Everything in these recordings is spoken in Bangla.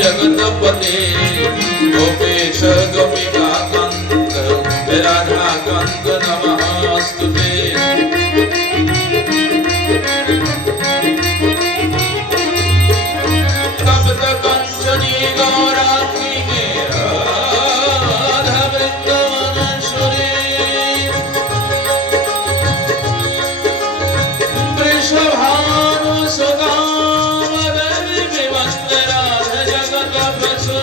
जगतपते गोपेश गोपिकाकान्त राधाकान्त नमस्तुते तप्त कंचनी गौरांगी राधा वृंदावनेश्वरी वृषभानु सुगामदेवी विवस्त्र राधा जगतपसु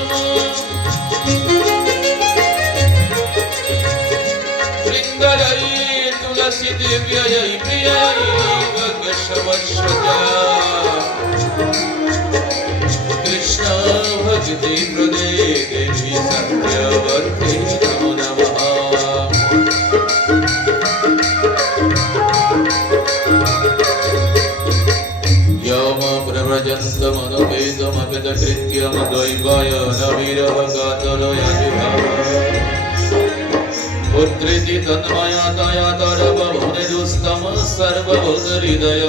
वृंदलयी तुलसी दिव्ययै प्रियै वगशवश्वजा कृष्ण भजते प्रदे देवी सत्यवती नमो नमः यम प्रव्रजन्त मनोवेदमपितकृत्यं द्वैपायन विरह कातरयाजुभाव पुत्रेति तन्मया तया तरवभुनिरुस्तम सर्वभूतहृदय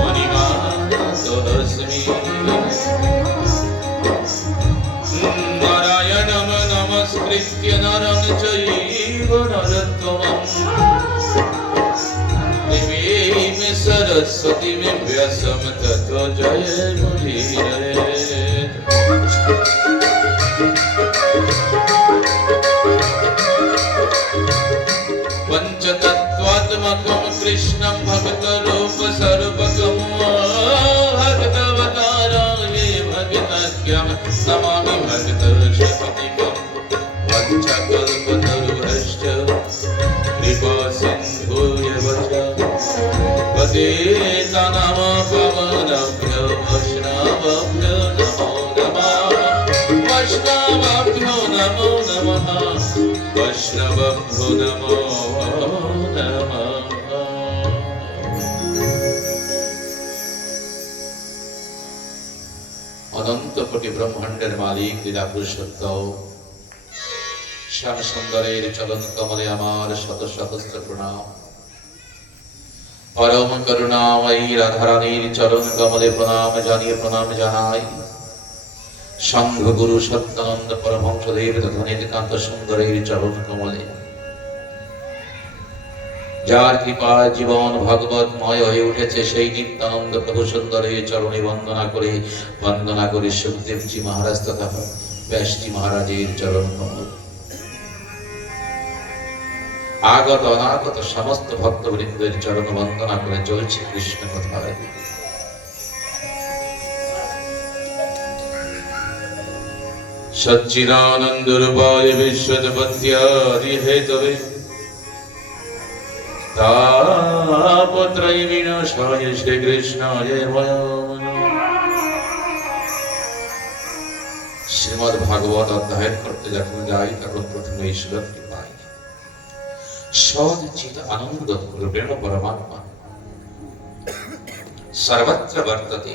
मणिमानसोऽस्मि नारायणं नमस्कृत्य नरं चैव नरोत्तमं देवीं सरस्वतीं व्यासं ततो जयमुदीरयेत् पंचतत्त्वात्मकं कृष्णं भक्तरूप सर्वगं भक्तवताराय भगनाख्यं नमामि भक्तशक्तिकं वञ्चकल्पतरुभ्यश्च कृपासिन्धुभ्यश्च पतितानां पावनेभ्यो वैष्णवेभ्यो नमो नमः वैष्णवेभ्यो नमो नमः वैष्णवेभ्यो नमो नमः। अनंत कोटि ब्रह्मांडेर मालिक लीला पुरुषोत्तम श्याम सुंदरेर चरण कमले आमार शत सहस्र प्रणाम परम करुणामयी राधारानीर चरण कमले प्रणाम जानिए प्रणाम जानाई संघ गुरु सत्यानंद परमहंसदेव तथा नीलकांत सुंदरेर चरण कमले जार कृपाय जीवन भगवतमय হয়ে উঠেছে সেই নিত্যানন্দ প্রভু সুন্দরের চরণে বন্দনা করে সুখদেবজি মহারাজ তথা ব্যাসজি মহারাজের চরণ কমল আগত অনাগত সমস্ত ভক্তবৃন্দের চরণ বন্দনা করে চলছে কৃষ্ণ কথা। सच्चिदानंद रूपाय विश्वोत्पत्त्यादि हेतवे तापत्रय विनाशाय श्री कृष्णाय श्रीमद् भागवत अध्ययन करते যখন যাই তখন প্রথমে ঈশ্বরকে পাই সচ্চিদ আনন্দ রূপেণ পরমাত্মা सर्वत्र वर्तते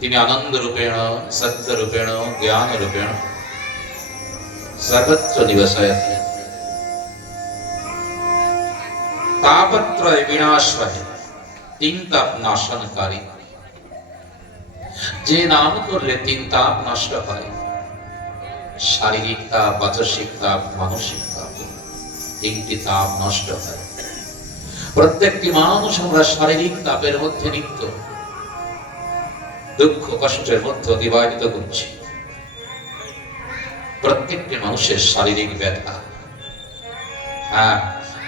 তিনি আনন্দ রূপেণ সত্য রূপেণ জ্ঞান রূপেণ सर्वत्र निवसयति तापत्रय विनाशाय तीन ताप नाशनकारी যে নাম করলে তিন তাপ নষ্ট হয় শারীরিক তাপ মানসিক তাপ মানসিক তাপ তিনটি তাপ নষ্ট হয় প্রত্যেকটি মানুষ আমরা শারীরিক তাপের মধ্যে নিত্য দুঃখ কষ্টের মধ্যে অতিবাহিত করছি প্রত্যেকটি মানুষের শারীরিক ব্যথা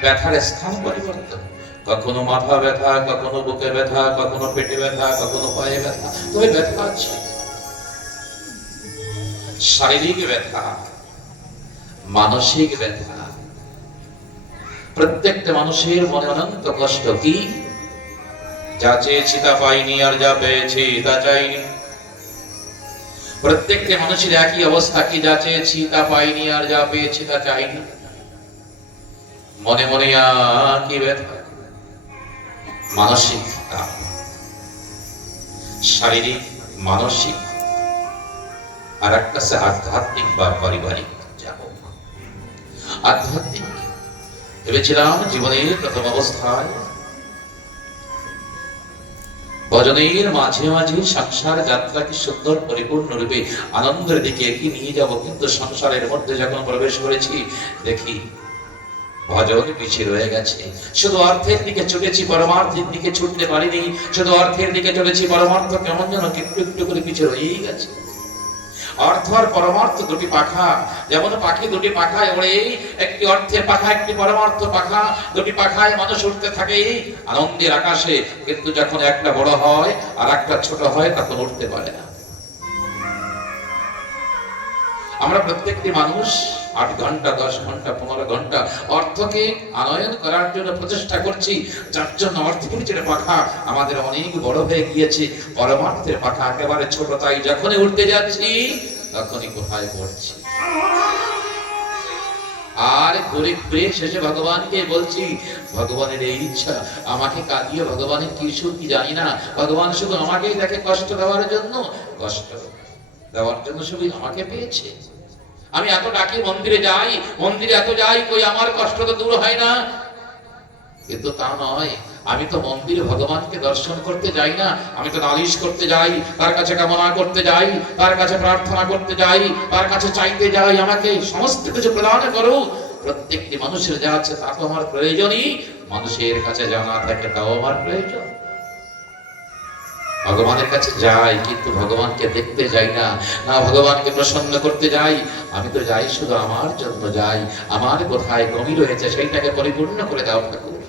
ব্যথার স্থান পরিবর্তন কখনো মাথা ব্যথা কখনো বুকে ব্যথা কখনো পেটে ব্যথা কখনো পায়ে ব্যথা তবে ব্যথা আছে শারীরিক ব্যথা মানসিক ব্যথা প্রত্যেকটা মানুষের মনে অনন্ত কষ্ট কি যা চেয়েছি তা পাইনি আর যা পেয়েছি তা চাইনি প্রত্যেকটা মানুষের একই অবস্থা কি যা চেয়েছি তা পাইনি আর যা পেয়েছি তা চাইনি মনে মনে কি ব্যথা মানসিক তাপ শারীরিক মানসিক আর একটা আছে আধ্যাত্মিক বা পারিবারিক যাব আধ্যাত্মিক ভেবেছিলাম জীবনের প্রথম অবস্থায় ভজনের মাঝে মাঝে সংসার যাত্রাকে সুন্দর পরিপূর্ণ রূপে আনন্দের দিকে এগিয়ে নিয়ে যাব, কিন্তু সংসারের মধ্যে যখন প্রবেশ করেছি দেখি ভজন পিছিয়ে রয়ে গেছে। শুধু অর্থের দিকে ছুটেছি, পরমার্থের দিকে ছুটতে পারিনি। শুধু অর্থের দিকে চলেছি, পরমার্থ কেমন যেন একটু একটু করে পিছিয়ে রয়েই গেছে। অর্থ আর পরমার্থ দুটি পাখা, যেমন পাখি দুটি পাখায় ওড়ে, একটি অর্থের পাখা একটি পরমার্থ পাখা, দুটি পাখায় মানুষ উঠতে থাকে আনন্দের আকাশে, কিন্তু যখন একটা বড় হয় আর একটা ছোট হয় তখন উঠতে পারে না। আমরা প্রত্যেকটি মানুষ 8 ঘন্টা 10 ঘন্টা 15 ঘন্টা অর্থকে আনয়ন করার জন্য প্রচেষ্টা করছি, যার জন্য অর্থের যে পাখা আমাদের অনেক বড় হয়ে গিয়েছে, পরমার্থের পাখা একেবারে ছোট। তাই যখনই উঠতে যাচ্ছি তখনই কোথায় পড়ছি, আর ঘুরে ঘুরে শেষে ভগবানকে বলছি ভগবানের এই ইচ্ছা, আমাকে কাঁদিয়ে ভগবানের কিছু কি জানি না, ভগবান শুধু আমাকেই দেখে কষ্ট দেওয়ার জন্য, কষ্ট দেওয়ার জন্য শুধু আমাকে পেয়েছে। আমি এত ডাকি মন্দিরে যাই, মন্দিরে এত যাই, কই আমার কষ্ট তো দূর হয় না। কিন্তু তা নয়, আমি তো মন্দিরে ভগবানকে দর্শন করতে যাই না, আমি তো নালিশ করতে যাই, তার কাছে কামনা করতে যাই, তার কাছে প্রার্থনা করতে যাই, তার কাছে চাইতে যাই আমাকে সমস্ত কিছু প্রদান করো। প্রত্যেকটি মানুষের যা আছে তা তো আমার প্রয়োজনই, মানুষের কাছে জানা থাকে তাও আমার প্রয়োজন। ভগবানের কাছে যাই কিন্তু ভগবানকে দেখতে যাই না, না ভগবানকে প্রসন্ন করতে যাই। আমি তো যাই শুধু আমার জন্য যাই, আমার কোথায় কমি রয়েছে সেইটাকে পরিপূর্ণ করে দাও ঠাকুর।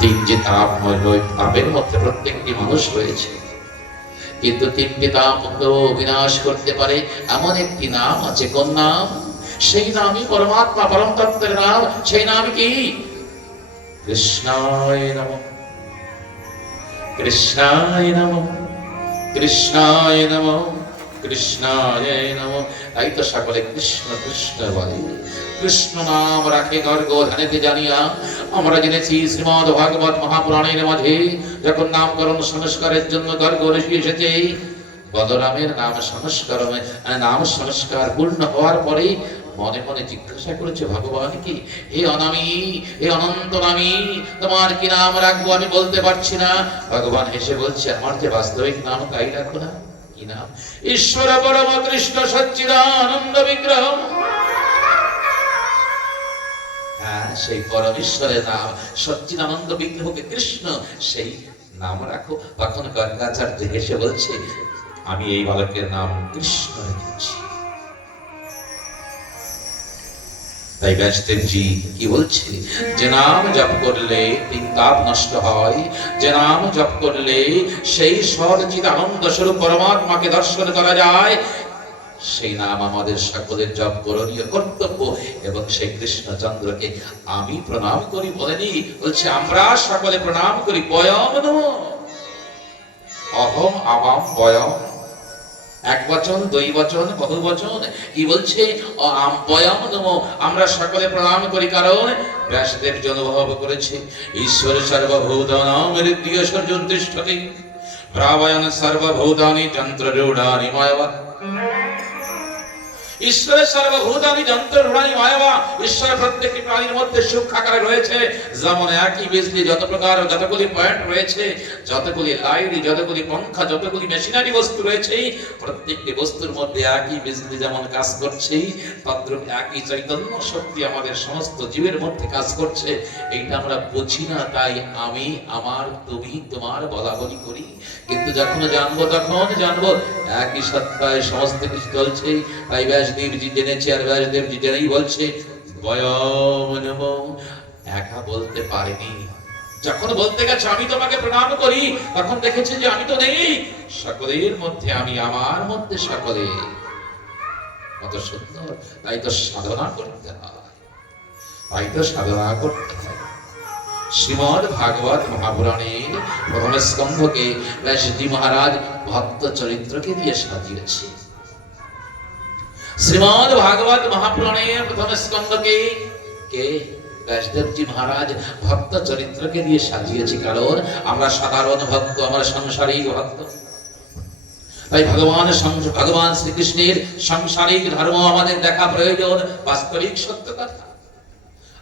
তিন যে তাপের মধ্যে প্রত্যেকটি মানুষ রয়েছে, কিন্তু তিনটি তাপ বিনাশ করতে পারে এমন একটি নাম আছে। কোন নাম? সেই নামই পরমাত্মা, পরম তত্ত্বের নাম। সেই নাম কি? কৃষ্ণায় নমঃ, কৃষ্ণায় নমঃ, কৃষ্ণায় নমঃ, কৃষ্ণায় নমঃ। তাই তো সকলে কৃষ্ণ কৃষ্ণ বলে, কৃষ্ণ নাম রাখে গর্গ ধ্যানেতে জানিয়া। আমরা জেনেছি শ্রীমদ্ ভাগবত মহাপুরাণের মাঝে যখন নামকরণ সংস্কারের জন্য গর্গ ঋষি এসেছে, বলরামের নাম সংস্কার পূর্ণ হওয়ার পরে মনে মনে জিজ্ঞাসা করেছে ভগবান কি, হে অনামী, হে অনন্ত নামী, তোমার কি নাম রাখবো আমি বলতে পারছি না। ভগবান হেসে বলছে, আমার যে বাস্তবিক নাম তাই রাখো না। কি নাম? ঈশ্বর পরম কৃষ্ণ সচ্চিদানন্দ বিগ্রহ। হ্যাঁ, সেই পরমেশ্বরের নাম সচ্চিদানন্দ বিগ্রহকে কৃষ্ণ, সেই নাম রাখো। তখন গঙ্গাচার্য হেসে বলছে, আমি এই বালকের নাম কৃষ্ণ রেখেছি। তাই ব্যাসদেবজি কি বলছে, যে নাম জপ করলে তিন তাপ নষ্ট হয়, যে নাম জপ করলে সেই সচ্চিদ আনন্দ স্বরূপ পরমাত্মাকে দর্শন করা যায়, সেই নাম আমাদের সকলের জপ করণীয় কর্তব্য। এবং সেই কৃষ্ণচন্দ্রকে আমি প্রণাম করি বলেনি, বলছে আমরা সকলে প্রণাম করি। বয়ম নমঃ, অহম আবাম বয়ম। এক বচন, দুই বচন, বহু বচন। কি বলছে? বয়ম নমঃ, আমরা সকলে প্রণাম করি। কারণ ব্যাসদেব অনুভব করেছে, ঈশ্বর সর্বভূতানাং হৃদয় সর্জন তিষ্ঠতি, প্রাবয়ন সর্বভূতানি যন্ত্ররূঢ়ানি মায়বা। ঈশ্বরের সর্বভূতানি যন্ত্ররূঢ়ানি মায়বা। ঈশ্বর প্রত্যেকটি প্রাণীর মধ্যে সূক্ষ্ম আকারে রয়েছে। যেমন একই বিজলি যত প্রকার, যতগুলি পয়েন্ট রয়েছে, যতগুলি লাইট, যতগুলি পঙ্খা, যতগুলি মেশিনারি বস্তু রয়েছে, প্রত্যেকটি বস্তুর মধ্যে একই বিজলি যেমন কাজ করছে, তদ্রূপ একই চৈতন্য শক্তি আমাদের সমস্ত জীবের মধ্যে কাজ করছে। এইটা আমরা বুঝি না, তাই আমি, আমার, তুমি, তোমার বলা বলি করি। কিন্তু যখন জানবো তখন জানবো একই সত্তায় সমস্ত কিছু চলছে। তাই ব্যাসদেবজি জেনেছে, আর ব্যাসদেবজি জেনেই বলছে বয়ম নমঃ। একা বলতে পারেনি, যখন বলতে গেছে আমি তোমাকে প্রণাম করি, তখন দেখেছে যে আমি তো নেই, সকলের মধ্যে আমি, আমার মধ্যে সকলে। কত সুন্দর! তাই তো সাধনা করতে হয়, তাই তো সাধনা করতে হয়। শ্রীমদ্ ভাগবত মহাপুরাণের প্রথম স্কন্ধকে ব্যাসজি মহারাজ ভক্ত চরিত্রকে দিয়ে সাজিয়েছে। শ্রীমদ্ ভাগবত মহাপুরাণের প্রথম স্কন্ধকে কে? ব্যাসদেবজি মহারাজ ভক্ত চরিত্রকে দিয়ে সাজিয়েছে। কারণ আমরা সাধারণ ভক্ত, আমরা সাংসারিক ভক্ত। তাই ভগবান শ্রীকৃষ্ণের সাংসারিক ধর্ম আমাদের দেখা প্রয়োজন, বাস্তবিক সত্য কথা।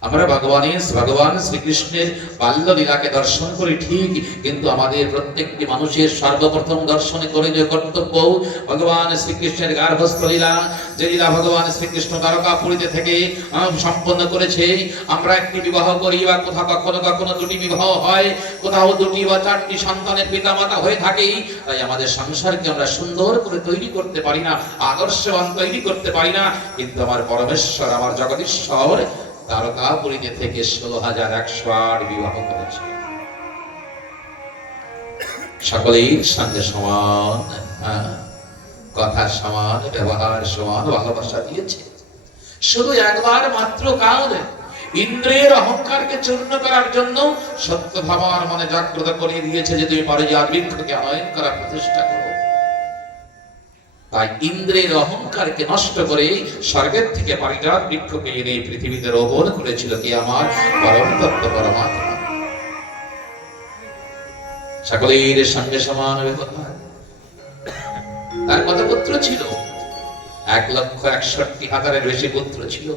আমরা ভগবান শ্রীকৃষ্ণের বাল্য লীলাকে দর্শন করি ঠিক, কিন্তু আমাদের প্রত্যেকটি মানুষের সর্বপ্রথম দর্শন করে যে কর্তব্য ভগবান শ্রীকৃষ্ণের গার্হস্থ্য লীলা, যে লীলা ভগবান শ্রীকৃষ্ণ দ্বারকাপুরীতে থেকে সম্পন্ন করেছে। আমরা একটি বিবাহ করি বা কোথাও কখনো কখনো দুটি বিবাহ হয়, কোথাও দুটি বা চারটি সন্তানের পিতামাতা হয়ে থাকি, তাই আমাদের সংসারকে আমরা সুন্দর করে তৈরি করতে পারি না, আদর্শবান তৈরি করতে পারি না। কিন্তু আমার পরমেশ্বর, আমার জগদীশ্বর দ্বারকাপুরীতে থেকে 16,108 বিবাহ করেছে, সকলের সঙ্গে সমান কথা, সমান ব্যবহার, সমান ভালোবাসা দিয়েছে। শুধু একবার মাত্র কাল ইন্দ্রের অহংকারকে চূর্ণ করার জন্য সত্য ভাবার মনে জাগ্রত করিয়ে দিয়েছে যে তুমি পারিজাত বৃক্ষকে আনয়ন করার প্রচেষ্টা করো। তাই ইন্দ্রের অহংকারকে নষ্ট করে স্বর্গের থেকে পারিজাত বৃক্ষকে এনে পৃথিবীতে রোপণ করেছিল কি আমার পরম তত্ত্ব পরমাত্মা। সকলের সঙ্গে সমান ব্যবহার। তার কত পুত্র ছিল? 1,61,000-এর বেশি পুত্র ছিল।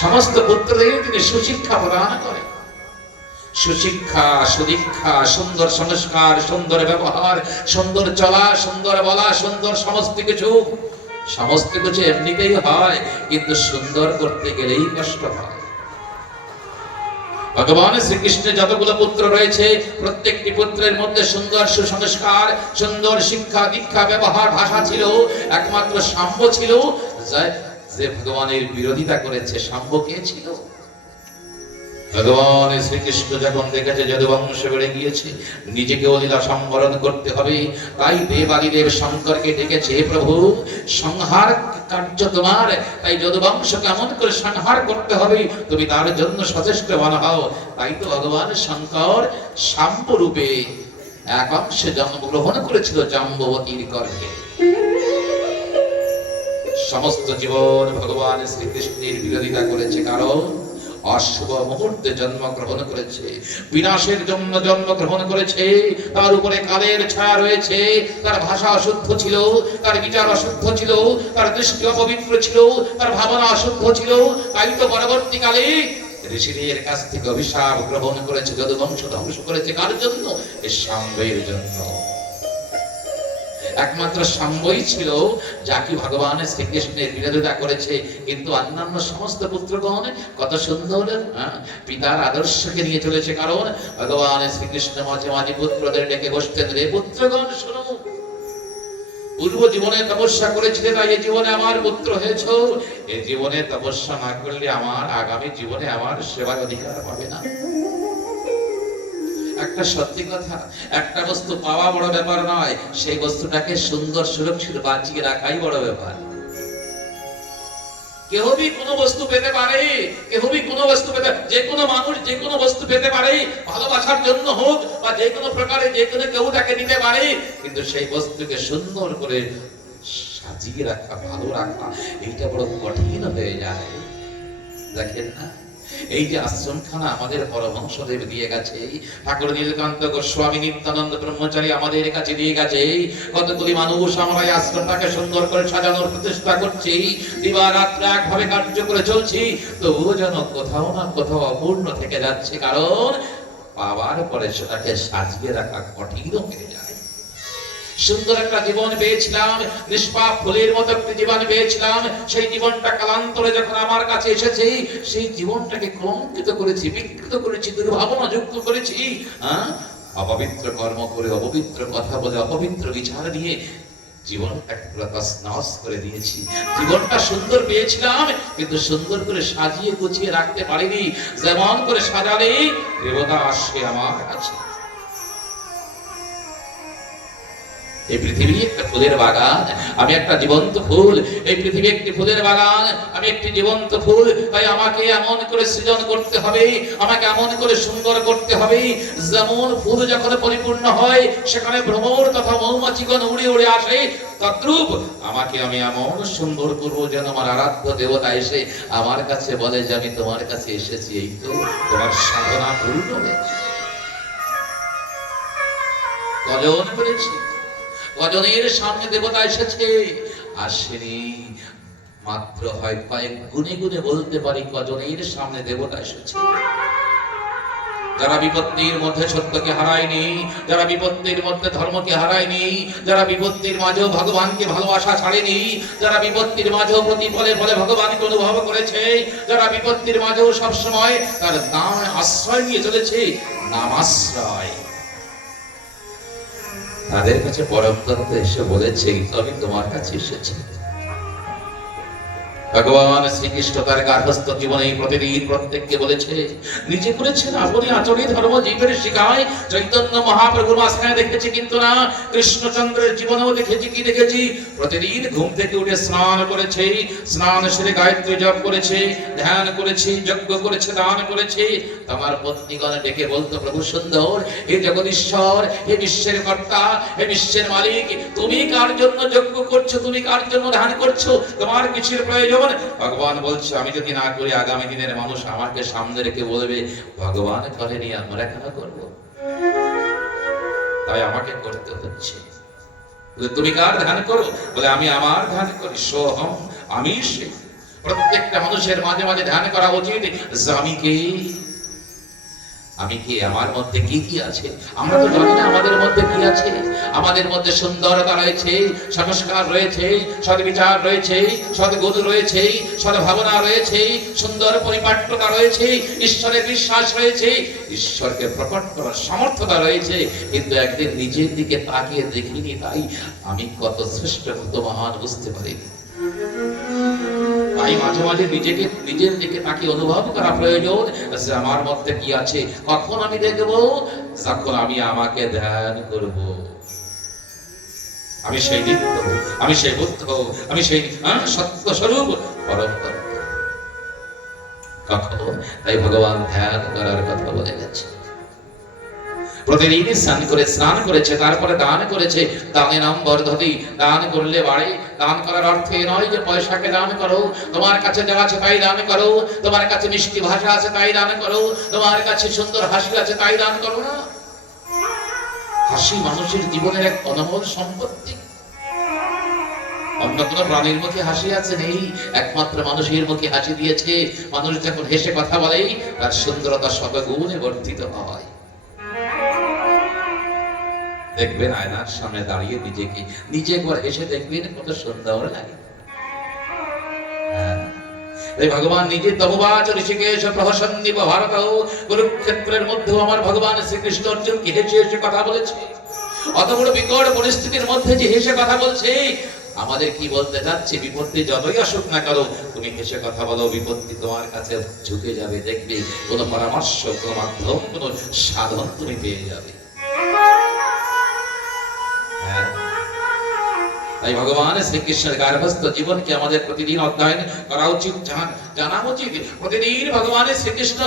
সমস্ত পুত্রদের তিনি সুশিক্ষা প্রদান করেন। সুশিক্ষা, সুদীক্ষা, সুন্দর সংস্কার, সুন্দর ব্যবহার, সুন্দর চলা, সুন্দর বলা, সুন্দর সমস্ত কিছু এমনিতেই হয়, কিন্তু সুন্দর করতে গেলেই কষ্ট হয়। ভগবান শ্রীকৃষ্ণের যতগুলো পুত্র রয়েছে প্রত্যেকটি পুত্রের মধ্যে সুন্দর সুসংস্কার, সুন্দর শিক্ষা, দীক্ষা, ব্যবহার, ভাষা ছিল। একমাত্র শাম্ব ছিল যে ভগবানের বিরোধিতা করেছে। শাম্ব কে ছিল? ভগবান শ্রীকৃষ্ণ যখন দেখেছে যদুবংশ বেড়ে গিয়েছে, নিজেকে লীলা সম্বরণ করতে হবে, তাই দেবাদিদেব শঙ্করকে ডেকেছে, প্রভু সংহার কার্য তোমার, তাই যদুবংশ কেমন করে সংহার করতে হবে তুমি তার জন্য সচেষ্ট বানাও। তাই তো ভগবান শঙ্কর শাম্ব রূপে এক অংশে জন্মগ্রহণ করেছিল জাম্ববতীর গর্ভে। সমস্ত জীবন ভগবান শ্রীকৃষ্ণের বিরোধিতা করেছে, কারণ অশুভ মুহূর্তে জন্মগ্রহণ করেছে, বিনাশের জন্য জন্মগ্রহণ করেছে। তার উপরে কালের ছায়া রয়েছে, তার ভাষা অশুদ্ধ ছিল, তার বিচার অশুদ্ধ ছিল, তার দৃষ্টি অপবিত্র ছিল, তার ভাবনা অশুদ্ধ ছিল। তাই তো পরবর্তীকালে ঋষিদের কাছ থেকে অভিশাপ গ্রহণ করেছে, যদুবংশ ধ্বংস করেছে। কার জন্য? এই শাম্বের জন্য। একমাত্র শাম্বই ছিল যাকে ভগবান শ্রীকৃষ্ণের বিরোধিতা করেছে, কিন্তু অন্যান্য সমস্ত পুত্রগণ কত সুন্দর পিতার আদর্শকে নিয়ে চলেছে। কারণ ভগবান শ্রীকৃষ্ণ মাঝে মাঝে পুত্রদের ডেকে বসতেন, রে পুত্রগণ শোনো, পূর্ব জীবনে তপস্যা করেছিলে তাই এই জীবনে আমার পুত্র হয়েছ। এই জীবনে তপস্যা না করলে আমার আগামী জীবনে আমার সেবার অধিকার পাবে না। একটা সত্যি কথা, একটা বস্তু পাওয়া বড় ব্যাপার নয়, সেই বস্তুটাকে সুন্দর সুরক্ষিত বাঁচিয়ে রাখাই বড় ব্যাপার। কেউ ভি কোনো বস্তু পেতে পারে, কেউ ভি কোনো বস্তু পেতে, যে কোনো মানুষ যে কোনো বস্তু পেতে পারে, ভালোবাসার জন্য হোক বা যে কোনো প্রকারে যে কোনো কেউ তাকে নিতে পারে, কিন্তু সেই বস্তুকে সুন্দর করে সাজিয়ে রাখা, ভালো রাখা, এইটা বড় কঠিন হয়ে যায়। দেখেন না, এই যে আশ্রমখানা আমাদের পরমহংসদেব দিয়ে গেছে, ঠাকুর নীলকান্ত গোস্বামী নিত্যানন্দ ব্রহ্মচারী আমাদের কাছে দিয়ে গেছে, কতগুলি মানুষ আমরা এই আশ্রমটাকে সুন্দর করে সাজানোর প্রচেষ্টা করছি, দিবারাত্র একভাবে কার্য করে চলছি, তবুও যেন কোথাও না কোথাও অপূর্ণ থেকে যাচ্ছে। কারণ পাওয়ার পরে সেটাকে সাজিয়ে রাখা কঠিন হয়ে যায়। সুন্দর একটা জীবন পেয়েছিলাম, নিষ্পাপ ফুলের মতো একটা জীবন পেয়েছিলাম, সেই জীবনটা কালান্তরে যখন আমার কাছে এসেছে, সেই জীবনটাকে কলঙ্কিত করেছি, বিকৃত করেছি, দুর্ভাবনা যুক্ত করেছি, অপবিত্র কর্ম করে, অপবিত্র কথা বলে, অপবিত্র বিচার নিয়ে জীবনটাকে পুরো তছনছ করে দিয়েছি। জীবনটা সুন্দর পেয়েছিলাম, কিন্তু সুন্দর করে সাজিয়ে গুছিয়ে রাখতে পারিনি। যেমন করে সাজালে দেবতা আসে আমার কাছে। এই পৃথিবী একটা ফুলের বাগান, আমি একটা জীবন্ত ফুল। এই পৃথিবী একটি ফুলের বাগান, আমি একটি জীবন্ত ফুল। তাই আমাকে এমন করে সৃজন করতে হবে, আমাকে এমন করে সুন্দর করতে হবে, যেমন ফুল যখন পরিপূর্ণ হয় সেখানে ভ্রমর তথা মৌমাছিগণ উড়ে উড়ে আসে, তদ্রূপ আমাকে আমি এমন সুন্দর করব যেন আমার আরাধ্য দেবতা এসে আমার কাছে বলে যে আমি তোমার কাছে এসেছি, এই তো তোমার সাধনা পূর্ণ হয়েছে। কজন বলেছি, কজনের সামনে দেবতা এসেছে? আসেনি। মাত্র হয় কয়েক গুনে গুনে বলতে পারি কজনের সামনে দেবতা এসেছে। যারা বিপত্তির মধ্যে সত্যকে হারায়নি, যারা বিপত্তির মধ্যে ধর্মকে হারায়নি, যারা বিপত্তির মাঝেও ভগবানকে ভালোবাসা ছাড়েনি, যারা বিপত্তির মাঝেও প্রতিফলে ফলে ভগবানকে অনুভব করেছে, যারা বিপত্তির মাঝেও সবসময় তার নাম আশ্রয় নিয়ে চলেছে, নামাশ্রয়, তাদের কাছে পরম তত্ত্ব এসে বলেছে আমি তোমার কাছে এসেছি। ভগবান শ্রীকৃষ্ণ তার গার্হস্থ্য জীবনে প্রতিদিন প্রত্যেককে বলেছে, নিজে করেছেন আপনি আচরণে ধর্ম জীবের শিখায়। চৈতন্য মহাপ্রভুর মাঝখানে দেখেছি কিন্তু না, কৃষ্ণচন্দ্রের জীবনেও দেখেছি। কি দেখেছি? প্রতিদিন ঘুম থেকে উঠে স্নান করেছে, স্নান সেরে গায়ত্রী জপ করেছে, ধ্যান করেছে, যজ্ঞ করেছে, দান করেছে। তোমার পত্নীগণ ডেকে বলতো, প্রভু সুন্দর, হে জগদীশ্বর, হে বিশ্বের কর্তা, হে বিশ্বের মালিক, তুমি কার জন্য যজ্ঞ করছো, তুমি কার জন্য ধ্যান করছো, তোমার কিছুর প্রয়োজন। ভগবান বলছে আমি যদি না করি আগামী দিনের মানুষ আমাকে সামনে রেখে বলবে ভগবান করেনি আমরা কেন করব, তাই আমাকে করতে হচ্ছে। তুমি কার ধ্যান করো? বলে আমি আমার ধ্যান করি। সোহম, আমি সেই। প্রত্যেকটা মানুষের মাঝে মাঝে ধ্যান করা উচিত যে আমি কে, আমি কি, আমার মধ্যে কি কি আছে। আমরা তো জানি না আমাদের মধ্যে কি আছে। আমাদের মধ্যে সুন্দরতা রয়েছে, সংস্কার রয়েছে, সদ্বিচার রয়েছে, সদ্গুণ রয়েছে, সদ্ভাবনা রয়েছে, সুন্দর পরিপাট্যতা রয়েছে, ঈশ্বরের বিশ্বাস রয়েছে, ঈশ্বরকে প্রকট করার সামর্থ্যতা রয়েছে। কিন্তু একদিন নিজের দিকে তাকিয়ে দেখিনি, তাই আমি কত শ্রেষ্ঠ, কত মহান বুঝতে পারিনি। তাই মাঝে মাঝে নিজেকে, নিজের দিকে তাকে অনুভব করা প্রয়োজন যে আমার মধ্যে কি আছে। কখন আমি দেখব? যখন আমি আমাকে ধ্যান করব। আমি সেই নিত্য, আমি সেই বুদ্ধ, আমি সেই সত্য স্বরূপ পরম তত্ত্ব। কখন? তাই ভগবান ধ্যান করার কথা বলে গেছে। প্রতিদিন স্নান করেছে, তারপরে দান করেছে। দানে নাম বর্ধতি, দান করলে বাড়ে। দান করার অর্থ এই নয় যে পয়সাকে দান করো, তোমার কাছে যা আছে তাই দান করো, তোমার কাছে মিষ্টি ভাষা আছে তাই দান করো, তোমার কাছে সুন্দর হাসি আছে তাই দান করো না। হাসি মানুষের জীবনের এক অনমোল সম্পত্তি। অন্য কোন প্রাণীর মুখে হাসি আছে নেই, একমাত্র মানুষের মুখে হাসি দিয়েছে। মানুষ যখন হেসে কথা বলে তার সুন্দরতা শতগুণে বর্ধিত হয়। দেখবেন আয়নার সামনে দাঁড়িয়ে নিজেকে নিজে একবার এসে দেখবেন কত সুন্দর লাগে। ভগবান নিজে তমবাচ ঋষিকেশ প্রহসন্নিব ভারত, কুরুক্ষেত্রের মধ্যেও আমার ভগবান শ্রীকৃষ্ণ অর্জুনকে হেসে হেসে কথা বলেছে। অত বড় বিকট পরিস্থিতির মধ্যে যে হেসে কথা বলছে, আমাদের কি বলতে যাচ্ছে? বিপত্তি যতই আসুক না কেন, তুমি হেসে কথা বলো, বিপত্তি তোমার কাছে ঝুঁকে যাবে। দেখবে কোন পরামর্শ, কোন মাধ্যম, কোন সাধন তুমি পেয়ে যাবে। তাই ভগবান শ্রীকৃষ্ণের গার্হস্থ জীবনকে আমাদের প্রতিদিন অধ্যয়ন করা উচিত, জানা উচিত। প্রতিদিন ভগবানের শ্রীকৃষ্ণ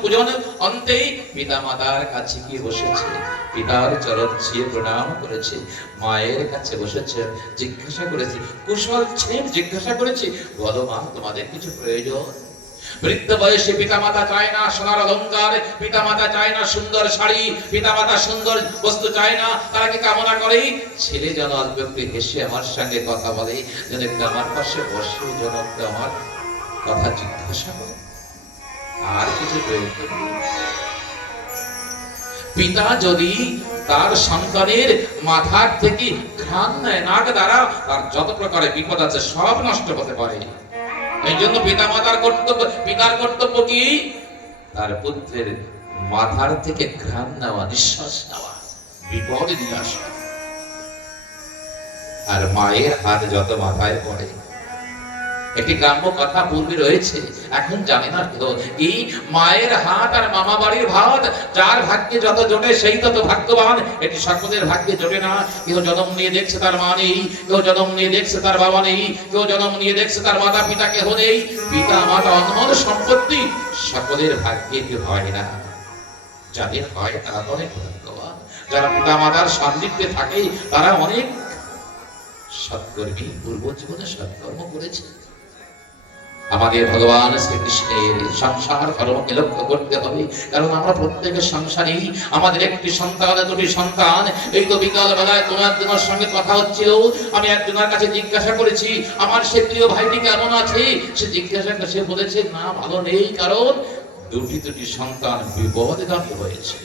পূজন অন্তেই পিতা মাতার কাছে গিয়ে বসেছে, পিতার চরণ ছুঁয়ে প্রণাম করেছে, মায়ের কাছে বসেছে, জিজ্ঞাসা করেছে, কুশল ছেন, জিজ্ঞাসা করেছে, বলো মা তোমাদের কিছু প্রয়োজন? বৃদ্ধ বয়সে পিতামাতা চায় না সোনার অলংকার, পিতামাতা চায় না সুন্দর শাড়ি, পিতামাতা সুন্দর বস্তু চায় না। তারা কি কামনা করে? ছেলে যেন অল্প একটু হেসে আমার সঙ্গে কথা বলে, যেন একটু আমার পাশে বসে, যেন একটু আমার কথা জিজ্ঞাসা করে। আর কিছু প্রয়োজন নেই। পিতা যদি তার সন্তানের মাথার থেকে ঘ্রাণ নেয় নাক দ্বারা, তার যত প্রকারের বিপদ আছে সব নষ্ট হতে পারে। এই জন্য পিতামাতার কর্তব্য, পিতার কর্তব্য কি? তার পুত্রের মাথার থেকে ঘ্রাণ নেওয়া, নিঃশ্বাস নেওয়া, বিপদ নিয়ে আসা। আর মায়ের হাত যত মাথায় পড়ে, একটি গ্রাম্য কথা পূর্বে রয়েছে, এখন জানি না কেউ, এই মায়ের হাত আর মামা বাড়ির ভাত, যার ভাগ্যে যত জোটে সেই তত ভাগ্যবান। এটি সকলের ভাগ্যে জোটে না। কেউ জন্ম নিয়ে দেখছে তার মা নেই, কেউ জন্ম নিয়ে দেখছে তার বাবা নেই, কেউ জন্ম নিয়ে দেখছে তার মাতা পিতা কেহ নেই। পিতা মাতা অনমোল সম্পত্তি, সকলের ভাগ্যে কেউ হয় না। যাদের হয় তারা তো অনেক ভাগ্যবান। যারা পিতা মাতার সান্নিধ্যে থাকে তারা অনেক সৎকর্মী, পূর্ব জীবনে সৎকর্ম করেছে। আমাদের ভগবান শ্রীকৃষ্ণের সংসার কর্মকে লক্ষ্য করতে হবে, কারণ আমরা প্রত্যেকের সংসারেই আমাদের একটি সন্তান, দুটি সন্তান। এই তো বিকাল বেলায় তোমার সঙ্গে কথা হচ্ছিল, আমি একজনের কাছে জিজ্ঞাসা করেছি আমার সে প্রিয় ভাইটি কেমন আছে। সে জিজ্ঞাসা করে সে বলেছে না ভালো নেই, কারণ দুটি সন্তান বিপদগামী হয়েছে।